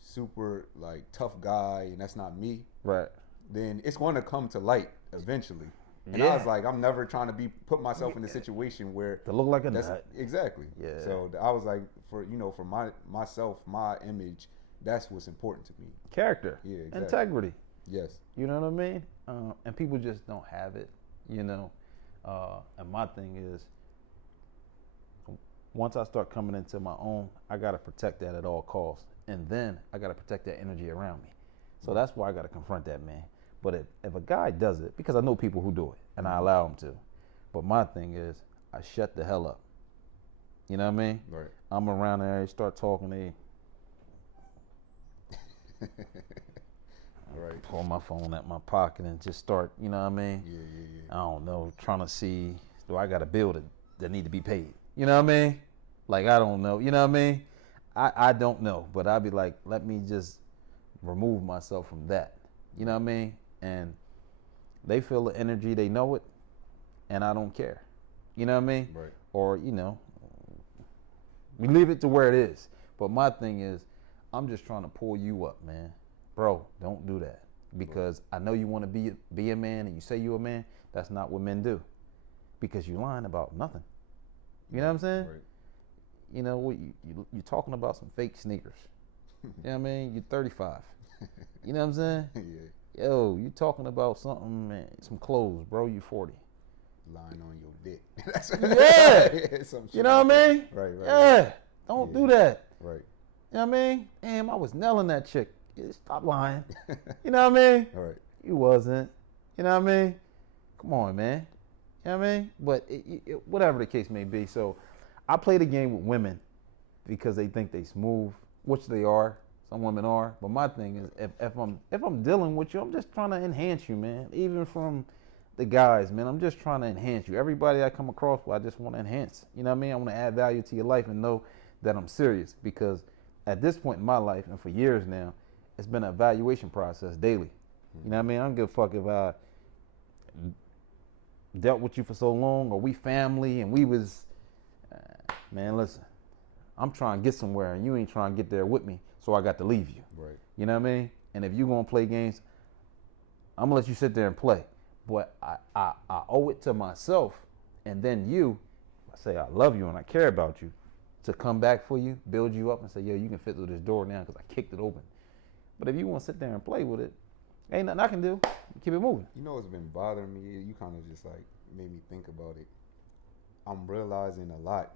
super like tough guy and that's not me, Right. then it's going to come to light eventually. And Yeah. I was like, I'm never trying to put myself in a situation where To look like a that's nut. exactly. Yeah. So I was like, for myself, my image, that's what's important to me. Character. Yeah, exactly. Integrity. Yes. You know what I mean? And people just don't have it, you know. And my thing is, once I start coming into my own, I got to protect that at all costs. And then I got to protect that energy around me. So that's why I got to confront that man. But if a guy does it, because I know people who do it, and I allow them to. But my thing is, I shut the hell up. You know what I mean? Right. I'm around there, they start talking, they Right. pull my phone out my pocket and just start, you know what I mean? Yeah. I don't know, trying to see, do I got a bill that need to be paid? You know what I mean? Like, I don't know. You know what I mean? I don't know. But I'd be like, let me just remove myself from that. You know what I mean? And they feel the energy, they know it, and I don't care. You know what I mean? Right. Or, you know, we leave it to where it is. But my thing is, I'm just trying to pull you up, man. Bro, don't do that. Because I know you want to be a man and you say you're a man. That's not what men do. Because you're lying about nothing. You know what I'm saying? Right. You know, you're talking about some fake sneakers. You know what I mean? You're 35. You know what I'm saying? Yeah. Yo, you talking about something, man, some clothes, bro, you 40. Lying on your dick. Yeah. Some shit You know what I mean? Right. Yeah. Don't do that. Right. You know what I mean? Damn, I was nailing that chick. Yeah, stop lying. You know what I mean? All right. You wasn't. You know what I mean? Come on, man. You know what I mean? But whatever the case may be. So I play the game with women because they think they smooth, which they are. Some women are. But my thing is, if I'm dealing with you, I'm just trying to enhance you, man. Even from the guys, man, I'm just trying to enhance you. Everybody I come across, I just want to enhance. You know what I mean? I want to add value to your life and know that I'm serious. Because at this point in my life, and for years now, it's been an evaluation process daily. You know what I mean? I don't give a fuck if I dealt with you for so long or we family and we was, man, listen, I'm trying to get somewhere and you ain't trying to get there with me, so I got to leave you. Right. You know what I mean? And if you gonna play games, I'm gonna let you sit there and play. But I owe it to myself and then you, I say I love you and I care about you, to come back for you, build you up and say, yo, you can fit through this door now because I kicked it open. But if you want to sit there and play with it, ain't nothing I can do. Keep it moving. You know what's been bothering me? You kind of just like made me think about it. I'm realizing a lot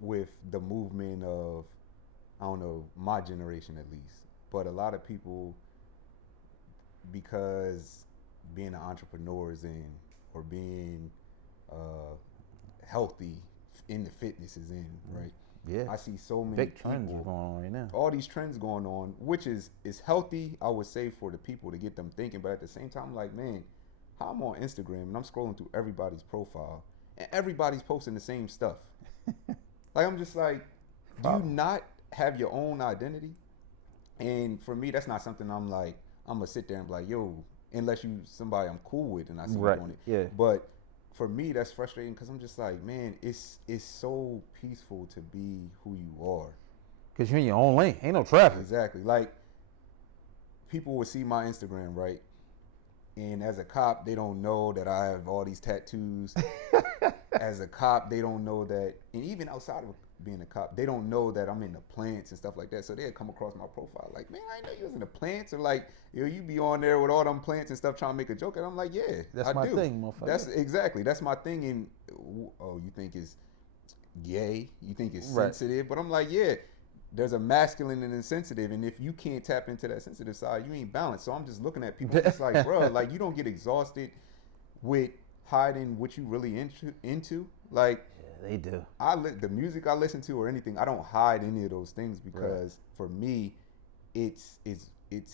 with the movement of, I don't know, my generation at least, but a lot of people, because being an entrepreneur is in, or being healthy in the fitness is in, right? Yeah. I see so many Big trends people, are going on right now. all these trends going on, which is healthy, I would say, for the people to get them thinking. But at the same time, like, man, how I'm on Instagram and I'm scrolling through everybody's profile and everybody's posting the same stuff. Like, I'm just like, do you not have your own identity? And for me, that's not something I'm like, I'm gonna sit there and be like, yo, unless you somebody I'm cool with and I see you doing it. Yeah. But for me, that's frustrating because I'm just like, man, it's so peaceful to be who you are. Because you're in your own lane. Ain't no traffic. Exactly. Like, people would see my Instagram, right? And as a cop, they don't know that I have all these tattoos. As a cop, they don't know that. And even outside of being a cop, they don't know that I'm in the plants and stuff like that. So they'll come across my profile like, man, I didn't know you was in the plants, or like, yo, you be on there with all them plants and stuff trying to make a joke. And I'm like, yeah, That's I my do. thing, motherfucker. That's my thing. And oh, you think it's gay? You think it's Right. sensitive? But I'm like, yeah, there's a masculine and a sensitive, and if you can't tap into that sensitive side, you ain't balanced. So I'm just looking at people just like, bro, like you don't get exhausted with hiding what you really into. Like, Yeah, they do. the music I listen to or anything, I don't hide any of those things because for me, it's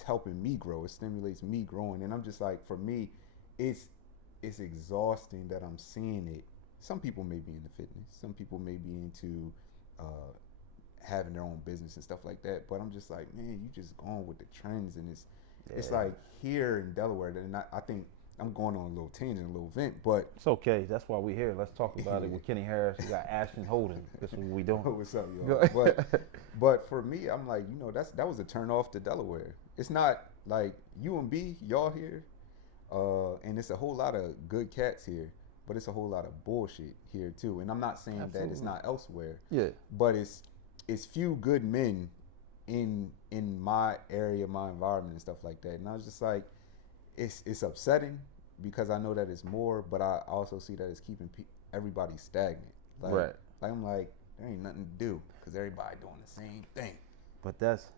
helping me grow. It stimulates me growing, and I'm just like, for me, it's exhausting that I'm seeing it. Some people may be into fitness. Some people may be into having their own business and stuff like that. But I'm just like, man, you just going with the trends, and it's like here in Delaware, and I think I'm going on a little tangent, a little vent, but It's okay. That's why we're here. Let's talk about it with Kenny Harris. We got Ashton, Holden. That's what we doing. what's up, y'all? But for me, I'm like, that was a turn off to Delaware. It's not like UMB, y'all here, and it's a whole lot of good cats here, but it's a whole lot of bullshit here too. And I'm not saying that it's not elsewhere. Yeah. But it's few good men in my area, my environment and stuff like that. And I was just like, it's upsetting because I know that it's more, but I also see that it's keeping everybody stagnant. Like, Right. Like I'm like, there ain't nothing to do because everybody doing the same thing. But that's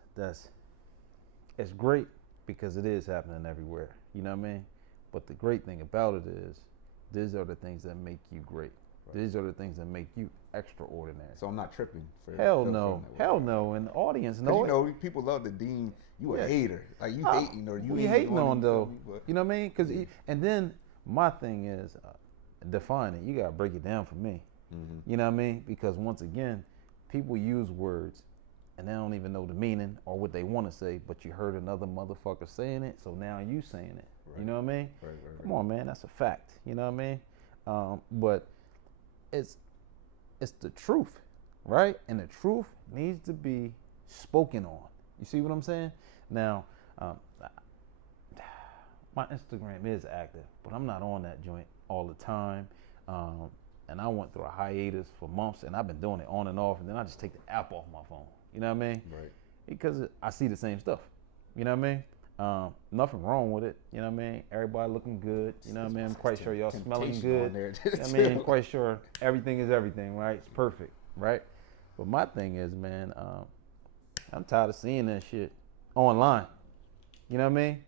it's great because it is happening everywhere. You know what I mean? But the great thing about it is these are the things that make you great. Right. These are the things that make you extraordinary. So I'm not tripping. Hell no. And the audience know it. You know, people love to deem you a hater. Like you hating or you hating on though. But, you know what I mean? Cause and then my thing is define it. You gotta break it down for me. mm-hmm. You know what I mean? Because once again, people use words and they don't even know the meaning or what they want to say, but you heard another motherfucker saying it, so now you saying it. Right. You know what I mean? Right. Come on, man, that's a fact. You know what I mean? But it's the truth, right? And the truth needs to be spoken on. You see what I'm saying? Now, my Instagram is active, but I'm not on that joint all the time. And I went through a hiatus for months, and I've been doing it on and off, and then I just take the app off my phone. You know what I mean? Right. Because I see the same stuff. You know what I mean? Nothing wrong with it. You know what I mean? Everybody looking good. You know what I mean? I'm quite sure y'all smelling good. You know what I mean? I'm quite sure everything is everything, right? It's perfect, right? But my thing is, man, I'm tired of seeing that shit online. You know what I mean?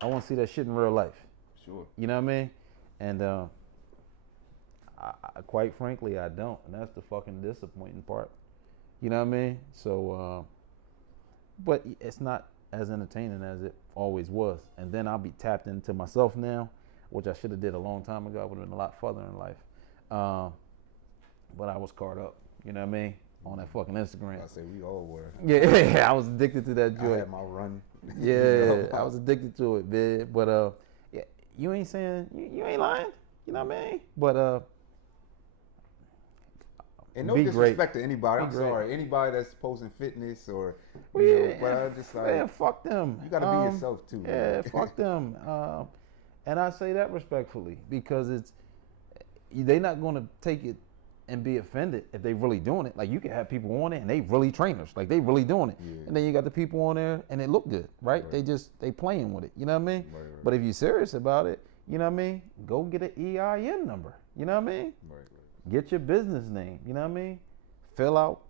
I want to see that shit in real life. Sure. You know what I mean? And I quite frankly, I don't. And that's the fucking disappointing part. You know what I mean? So, but it's not as entertaining as it always was. And then I'll be tapped into myself now, which I should have did a long time ago. I would have been a lot further in life. But I was caught up, you know what I mean? On that fucking Instagram. I say we all were. Yeah, I was addicted to that joint. I had my run. Yeah, I was addicted to it, man. But yeah, you ain't saying you ain't lying. You know what I mean? But and no disrespect to anybody. I'm sorry, anybody that's posting fitness or know, but I just like, man, fuck them. You gotta be yourself too. Yeah, man. Fuck them. And I say that respectfully because they not gonna take it and be offended if they really doing it. Like you can have people on it and they really trainers, like they really doing it. Yeah. And then you got the people on there and it look good, right? They playing with it. You know what I mean? Right. But if you're serious about it, you know what I mean? Go get an EIN number. You know what I mean? Right. Get your business name, you know what I mean? Fill out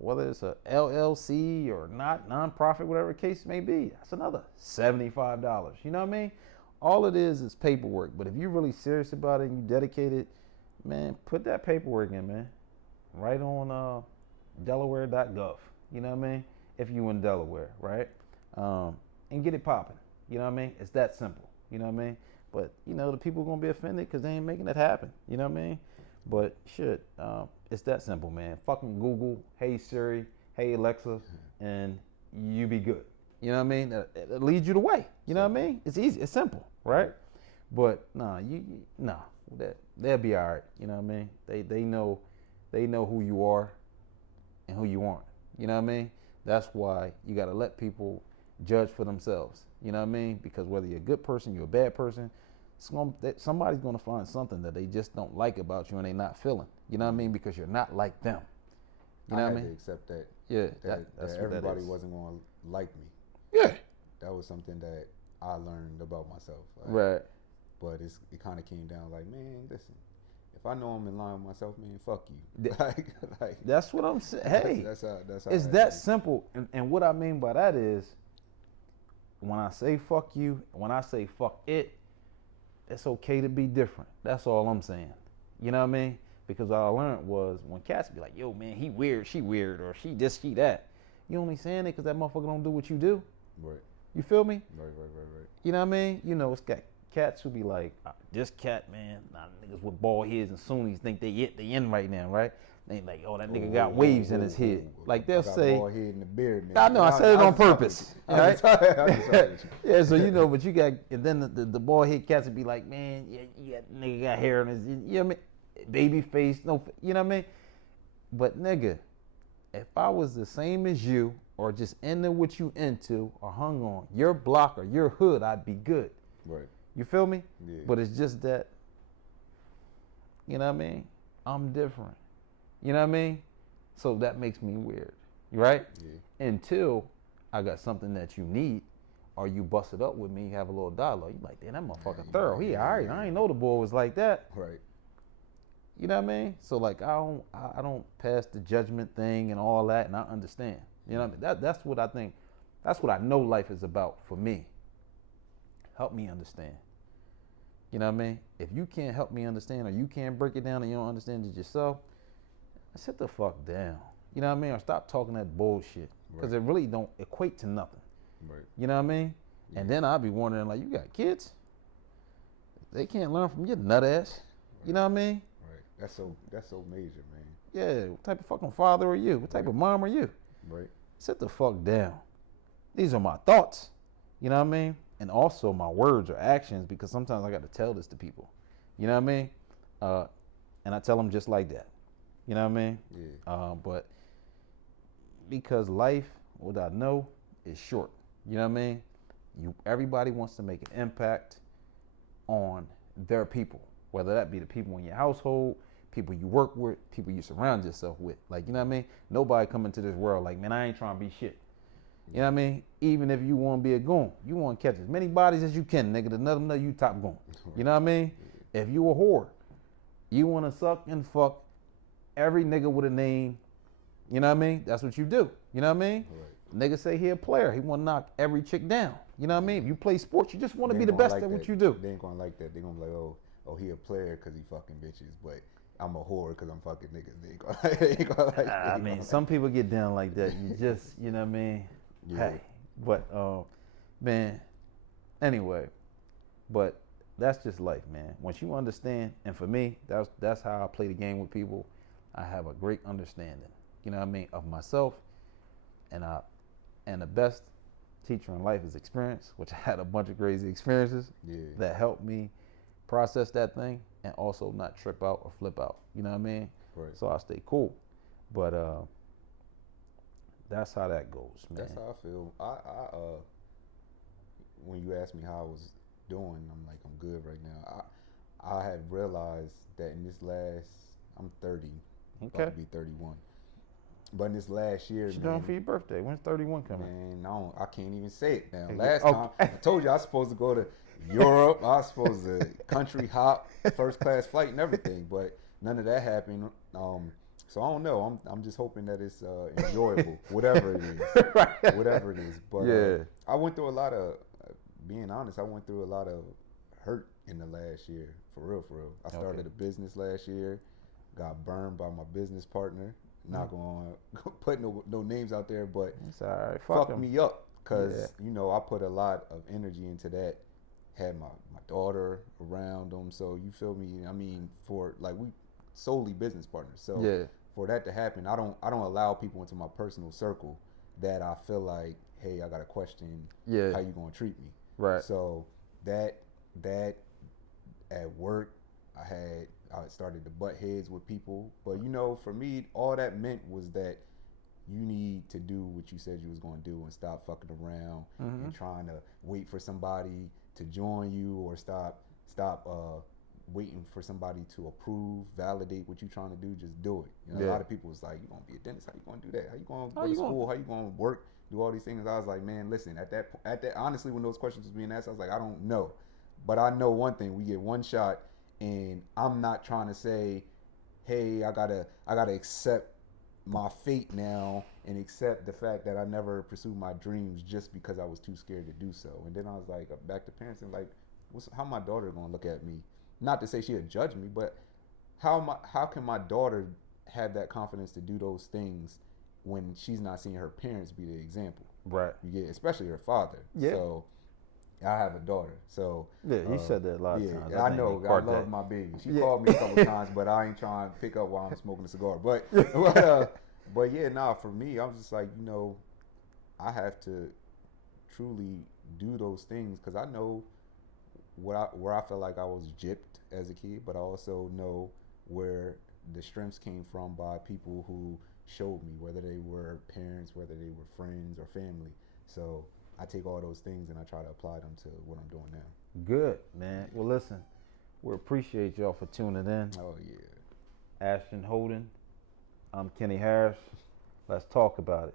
whether it's a LLC or not, nonprofit, whatever the case may be. That's another $75. You know what I mean? All it is paperwork. But if you're really serious about it and you dedicated, man, put that paperwork in, man. Right on Delaware.gov. You know what I mean? If you in Delaware, right? And get it popping. You know what I mean? It's that simple. You know what I mean? But you know the people are gonna be offended because they ain't making it happen. You know what I mean? But shit, it's that simple, man. Fucking Google, hey Siri, hey Alexa, and you be good. You know what I mean? It leads you the way. You know what I mean? It's easy, it's simple, right? But they'll be all right. You know what I mean? They know who you are and who you aren't. You know what I mean? That's why you gotta let people judge for themselves. You know what I mean? Because whether you're a good person, you're a bad person, somebody's going to find something that they just don't like about you and they're not feeling. You know what I mean? Because you're not like them. You know I what I had mean? to accept that. Yeah, That that's what everybody that is. wasn't going to like me. Yeah. That was something that I learned about myself. Like, Right. But it kind of came down like, man, listen, if I know I'm in line with myself, man, fuck you. Th- like That's what I'm saying. Hey, that's how it's that that is. simple. And what I mean by that is, when I say fuck you, when I say fuck it, it's okay to be different. That's all I'm saying. You know what I mean? Because what I learned was when cats be like, yo, man, he weird, she weird, or she this, she that. You only saying it because that motherfucker don't do what you do. Right. You feel me? Right. You know what I mean? You know, it's got cats who be like, this cat, man, niggas with bald heads and Sunnis think they in right now, right? They like, oh, that nigga got waves in his head. Like they'll say, bald head and the beard, man. I know, I said it on purpose. Right? Right? Yeah, so you know, but you got, and then the bald head cats would be like, man, yeah, you got nigga got hair on his, you know what I mean? Baby face, no, you know what I mean? But nigga, if I was the same as you, or just into what you into, or hung on your block or your hood, I'd be good. Right. You feel me? Yeah. But it's just that, you know what I mean? I'm different. You know what I mean? So that makes me weird, right? Yeah. Until I got something that you need, or you bust it up with me, have a little dialogue. You like, damn, that motherfucker thorough. He all right. I ain't know the boy was like that. Right. You know what I mean? So like, I don't pass the judgment thing and all that, and I understand. You know what I mean? That's what I think. That's what I know life is about for me. Help me understand. You know what I mean? If you can't help me understand, or you can't break it down and you don't understand it yourself, sit the fuck down. You know what I mean? Or stop talking that bullshit. Because it really don't equate to nothing. Right. You know what I mean? Yeah. And then I'll be wondering, like, you got kids? They can't learn from your nut ass. Right. You know what I mean? Right. That's so major, man. Yeah. What type of fucking father are you? What type of mom are you? Right. Sit the fuck down. These are my thoughts. You know what I mean? And also my words or actions, because sometimes I got to tell this to people. You know what I mean? And I tell them just like that. You know what I mean? Yeah. But because life, what I know, is short. You know what I mean? Everybody wants to make an impact on their people, whether that be the people in your household, people you work with, people you surround yourself with. Like, you know what I mean? Nobody come into this world like, man, I ain't trying to be shit. You know what I mean? Even if you want to be a goon, you want to catch as many bodies as you can, nigga, to let them know you top goon. You know what I mean? If you a whore, you want to suck and fuck every nigga with a name. You know what I mean? That's what you do. You know what I mean? Right. Nigga say he a player. He want to knock every chick down. You know what I mean? If you play sports, you just want to be the best at what you do. They ain't going to like that. They going to be like, oh, he a player because he fucking bitches, but I'm a whore because I'm fucking niggas. They ain't gonna like that. I mean, some people get down like that. You just, you know what I mean? Yeah. Hey, but man, anyway, but that's just life, man. Once you understand, and for me, that's how I play the game with people. I have a great understanding, you know what I mean, of myself, and the best teacher in life is experience, which I had a bunch of crazy experiences that helped me process that thing and also not trip out or flip out. You know what I mean? Right. So I stay cool, but that's how that goes, man. That's how I feel. I when you asked me how I was doing, I'm like, I'm good right now. I have realized that in this I'm 30, about to be 31. But in this last year, what you doing for your birthday? When's 31 coming? Man, I can't even say it now. Last time, I told you I was supposed to go to Europe. I was supposed to country hop, first class flight and everything, but none of that happened. So I don't know. I'm just hoping that it's enjoyable, whatever it is. Right. Whatever it is. But I went through a lot of, being honest, I went through a lot of hurt in the last year. For real. I started a business last year, got burned by my business partner. Not going to put no names out there, but it's all right. Fuck me up because, you know, I put a lot of energy into that. Had my daughter around them. So you feel me? I mean, for like we solely business partners. So for that to happen, I don't allow people into my personal circle that I feel like, hey, I got to question how you gonna treat me. Right. So that at work, I started to butt heads with people, but you know, for me, all that meant was that you need to do what you said you was gonna do and stop fucking around and trying to wait for somebody to join you or stop waiting for somebody to approve, validate what you're trying to do. Just do it. You know, Yeah. a lot of people was like, "You gonna be a dentist? How you gonna do that? How you gonna How go to you gonna- school? How you gonna work? Do all these things?" I was like, "Man, listen. At that, honestly, when those questions was being asked, I was like, I don't know, but I know one thing: we get one shot, and I'm not trying to say, hey, I gotta accept my fate now and accept the fact that I never pursued my dreams just because I was too scared to do so." And then I was like, back to parents and like, how my daughter gonna look at me? Not to say she'll judge me, but how can my daughter have that confidence to do those things when she's not seeing her parents be the example? Right. You get, especially her father. Yeah. So I have a daughter. So Yeah, you said that a lot of times. I know. I love my baby. She called me a couple times, but I ain't trying to pick up while I'm smoking a cigar. But yeah, nah. For me, I'm just like, I have to truly do those things because I know where I felt like I was gypped as a kid, but I also know where the strengths came from by people who showed me, whether they were parents, whether they were friends or family. So I take all those things and I try to apply them to what I'm doing now. Good, man. Well, listen, we appreciate y'all for tuning in. Oh yeah. Ashton, Holden, I'm Kenny Harris. Let's talk about it.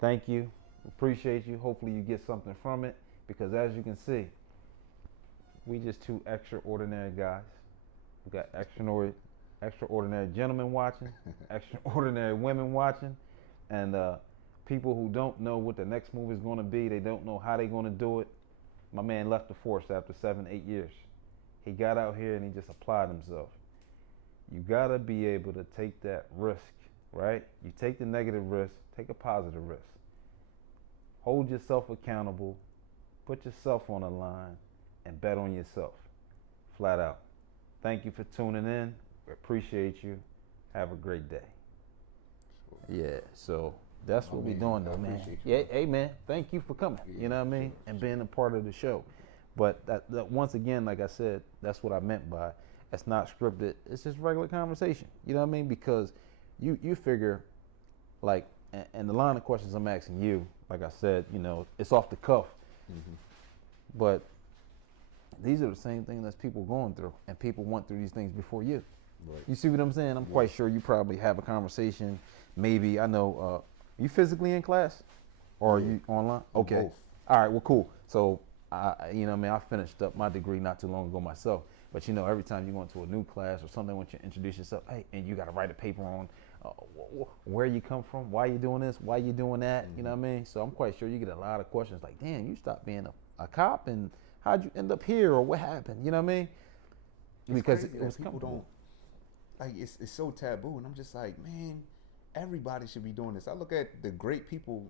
Thank you. Appreciate you. Hopefully you get something from it because as you can see, we just two extraordinary guys. We got extraordinary gentlemen watching, extraordinary women watching, and people who don't know what the next move is going to be. They don't know how they're going to do it. My man left the force after 7-8 years. He got out here and he just applied himself. You got to be able to take that risk, right? You take the negative risk, take a positive risk. Hold yourself accountable, put yourself on the line, and bet on yourself, flat out. Thank you for tuning in. We appreciate you. Have a great day. Yeah, so that's what we're doing though, man. Yeah, hey man, thank you for coming. You know what I mean? And being a part of the show. But that once again, like I said, that's what I meant by it's not scripted. It's just regular conversation. You know what I mean? Because you figure, like, and the line of questions I'm asking you, like I said, it's off the cuff. Mm-hmm. But these are the same things that people going through, and people went through these things before you. Right. You see what I'm saying? I'm quite sure you probably have a conversation. Maybe I know. You physically in class, or are you online? Okay. Both. All right. Well, cool. So I finished up my degree not too long ago myself. But every time you go into a new class or something, when you introduce yourself, hey, and you got to write a paper on where you come from, why you doing this, why you doing that. Mm-hmm. You know what I mean? So I'm quite sure you get a lot of questions like, damn, you stopped being a cop and how'd you end up here or what happened? You know what I mean? Because it was people don't like it's so taboo, and I'm just like, man, everybody should be doing this. I look at the great people,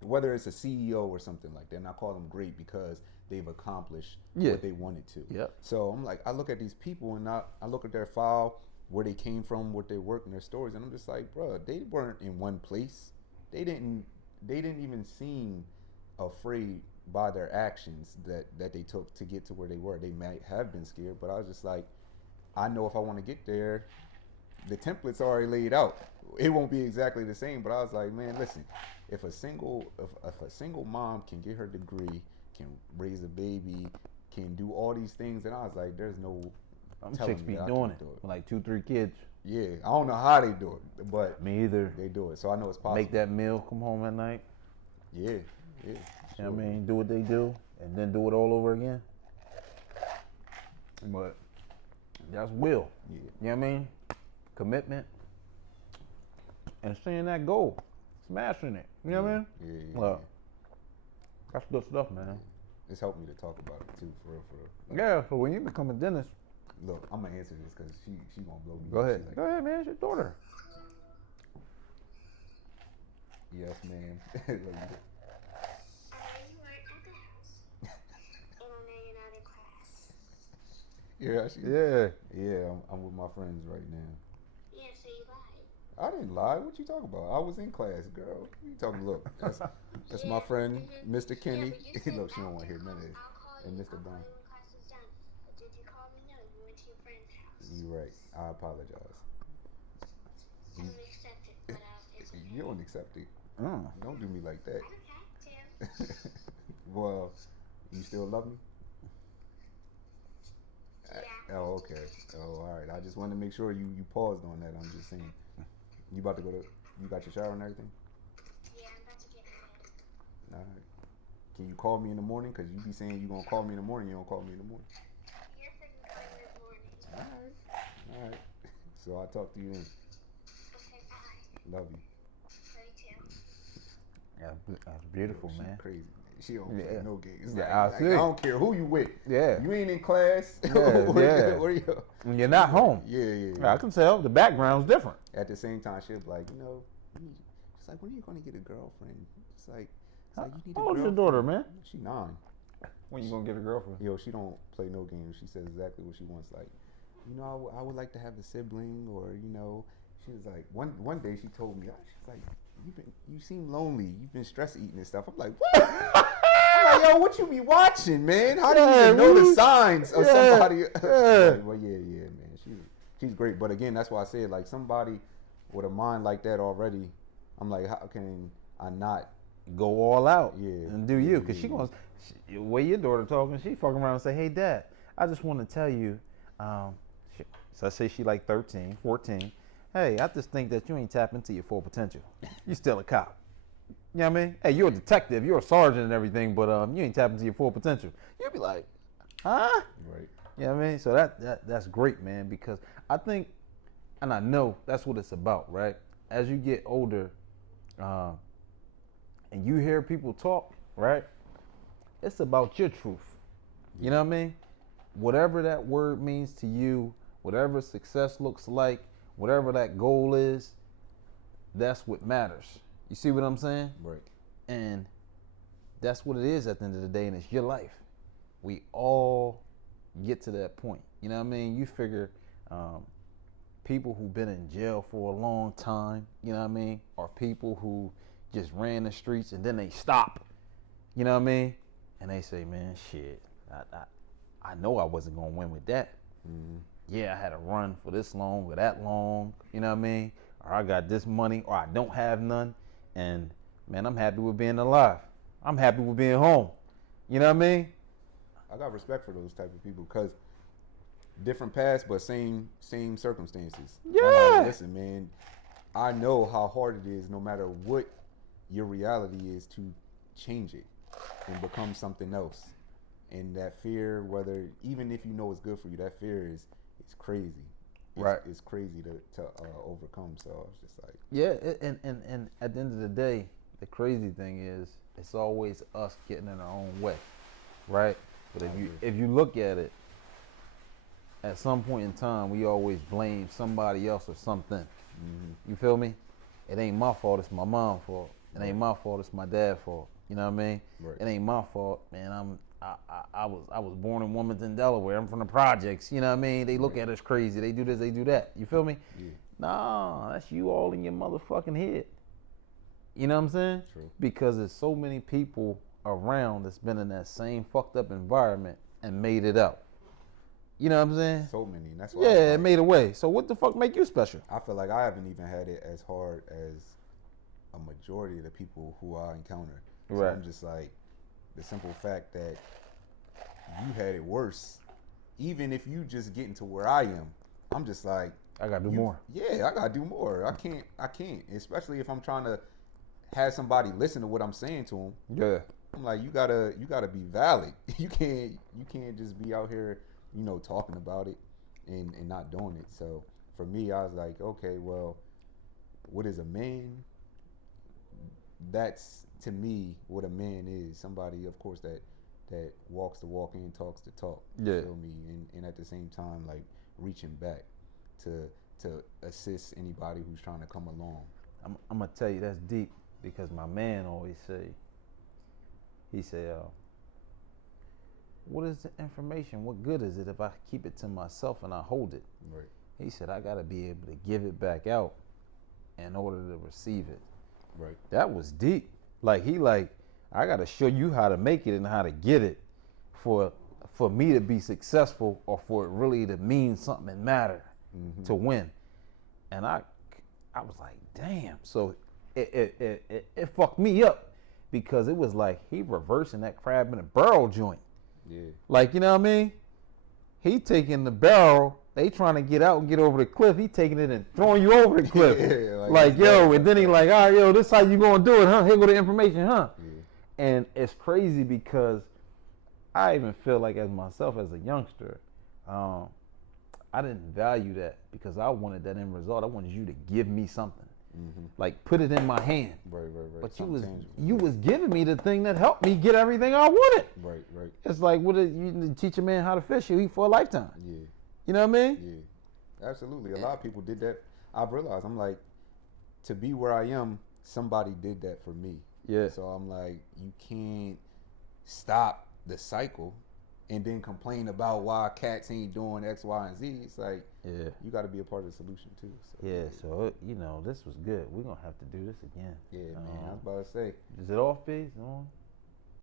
whether it's a CEO or something like that, and I call them great because they've accomplished what they wanted to. Yep. So I'm like, I look at these people and I look at their file, where they came from, what they worked, and their stories, and I'm just like, bro, they weren't in one place. They didn't even seem afraid by their actions that they took to get to where they were. They might have been scared, but I was just like, I know if I want to get there, the template's already laid out. It won't be exactly the same, but I was like, man, listen, if a single mom can get her degree, can raise a baby, can do all these things, then I was like, there's no chicks be doing it. Like 2-3 kids. Yeah, I don't know how they do it, but me either. They do it, so I know it's possible. Make that meal, come home at night. Yeah. Sure. You know what I mean? Do what they do, and then do it all over again. But that's will. Yeah. You know what I mean? Commitment. And seeing that goal. Smashing it. You know what I mean? Yeah. Well, that's good stuff, man. It's helped me to talk about it too, for real. Like, yeah, so when you become a dentist. Look, I'm gonna answer this because she gonna blow me. Go ahead. Like, go ahead, man. It's your daughter. Yes, ma'am. Yeah, I'm with my friends right now. Yeah, so you lied. I didn't lie. What you talking about? I was in class, girl. What you talking? Look, that's my friend, Mr. Kenny. Yeah, Look, she don't want to hear none of this. And Mr. Brown. Did you call me? No, you went to your friend's house. You're right. I apologize. I don't accept it, but it's okay. You don't accept it. Oh. Don't do me like that. I don't have to. Well, you still love me? Yeah. Oh, okay. Oh, all right. I just wanted to make sure you paused on that. I'm just saying. You about to go to? You got your shower and everything? Yeah, I'm about to get in bed. All right. Can you call me in the morning? Cause you be saying you gonna call me in the morning. You don't call me in the morning. Yes, I can call you in the morning. All right. All right. So I'll talk to you then. Okay, bye. Love you. Love you too. That's beautiful, Yo, she man. crazy. She don't play Yeah. no games. Yeah, Like, I I see. don't care who you with. Yeah. You ain't in class. Yeah, Where you? When you're not home. Yeah. I can tell the background's different. At the same time, she'll be like, she's like, when are you gonna get a girlfriend? It's like you need a How old's your girlfriend. daughter, man? She 9. When you gonna get a girlfriend? Yo, she don't play no games. She says exactly what she wants. Like, I would like to have a sibling, or she was like, one day she told me, she's like, you seem lonely. You've been stress eating and stuff. I'm like, what? I'm like, yo, what you be watching, man? How do you even know the signs of somebody? Like, well, yeah, man. She's great. But again, that's why I said, like, somebody with a mind like that already, I'm like, how can I not Go all out. Yeah. And do you? Because Yeah. she gonna, the way your daughter talking, she fucking around and say, hey, Dad, I just want to tell you, so I say she like 13, 14. Hey, I just think that you ain't tapped into your full potential. You still a cop. You know what I mean? Hey, you're a detective, you're a sergeant and everything, but you ain't tapped into your full potential. You'll be like, huh? Right. You know what I mean? So that's great, man, because I think, and I know that's what it's about, right? As you get older, and you hear people talk, right? It's about your truth. You know what I mean? Whatever that word means to you, whatever success looks like, whatever that goal is, that's what matters. You see what I'm saying? Right. And that's what it is at the end of the day, and it's your life. We all get to that point. You know what I mean? You figure people who've been in jail for a long time, you know what I mean, or people who just ran the streets and then they stop, you know what I mean? And they say, man, shit, I know I wasn't going to win with that. Mm-hmm. Yeah, I had to run for this long or that long, you know what I mean? Or I got this money or I don't have none. And, man, I'm happy with being alive. I'm happy with being home. You know what I mean? I got respect for those type of people because different paths, but same circumstances. Yeah. I'm like, listen, man, I know how hard it is no matter what your reality is to change it and become something else. And that fear, whether even if you know it's good for you, that fear is crazy. Right. It's crazy to overcome. So it's just like, yeah, and at the end of the day, the crazy thing is it's always us getting in our own way, right? But if you look at it, at some point in time, we always blame somebody else or something. mm-hmm. You feel me? It ain't my fault. It's my mom's fault. It ain't my fault. It's my dad's fault. You know what I mean? Right. It ain't my fault, man. I was born in Wilmington, Delaware. I'm from the projects. You know what I mean? They look at us crazy. They do this. They do that. You feel me? Yeah. Nah, that's you all in your motherfucking head. You know what I'm saying? True. Because there's so many people around that's been in that same fucked up environment and made it out. You know what I'm saying? So many. And that's why Yeah, it made a way. So what the fuck make you special? I feel like I haven't even had it as hard as a majority of the people who I encounter. So Right. I'm just like, the simple fact that you had it worse, even if you just getting to where I am, I'm just like, I gotta do more. Yeah, I gotta do more. I can't, especially if I'm trying to have somebody listen to what I'm saying to them. Yeah. I'm like, you gotta be valid. You can't just be out here, talking about it and not doing it. So for me, I was like, okay, well, what is a man? That's to me what a man is. Somebody, of course, that walks the walk and talks the talk. Yeah. You feel me? And at the same time, like reaching back to assist anybody who's trying to come along. I'm gonna tell you that's deep because my man always he said, what is the information? What good is it if I keep it to myself and I hold it? Right. He said, I gotta be able to give it back out in order to receive it. Right. That was deep. I gotta show you how to make it and how to get it for me to be successful or for it really to mean something and matter to win. And I was like, damn. So it fucked me up because it was like he reversing that crab in a barrel joint. Yeah. Like, you know what I mean? He taking the barrel. They trying to get out and get over the cliff. He taking it and throwing you over the cliff. Yeah, like yo, and then he like, all right, yo, this how you gonna do it, huh? Here go the information, huh? Yeah. And it's crazy because I even feel like as myself as a youngster, I didn't value that because I wanted that end result. I wanted you to give me something, like put it in my hand. Right. But Something you was giving me the thing that helped me get everything I wanted. Right. It's like you teach a man how to fish, you eat for a lifetime. Yeah. You know what I mean? Yeah. Absolutely. A lot of people did that. I've realized, I'm like, to be where I am, somebody did that for me. Yeah. So I'm like, you can't stop the cycle and then complain about why cats ain't doing X, Y, and Z. It's like, you got to be a part of the solution too. So, So this was good. We're gonna have to do this again. Yeah, man. I was about to say. Is it off, Biz? On?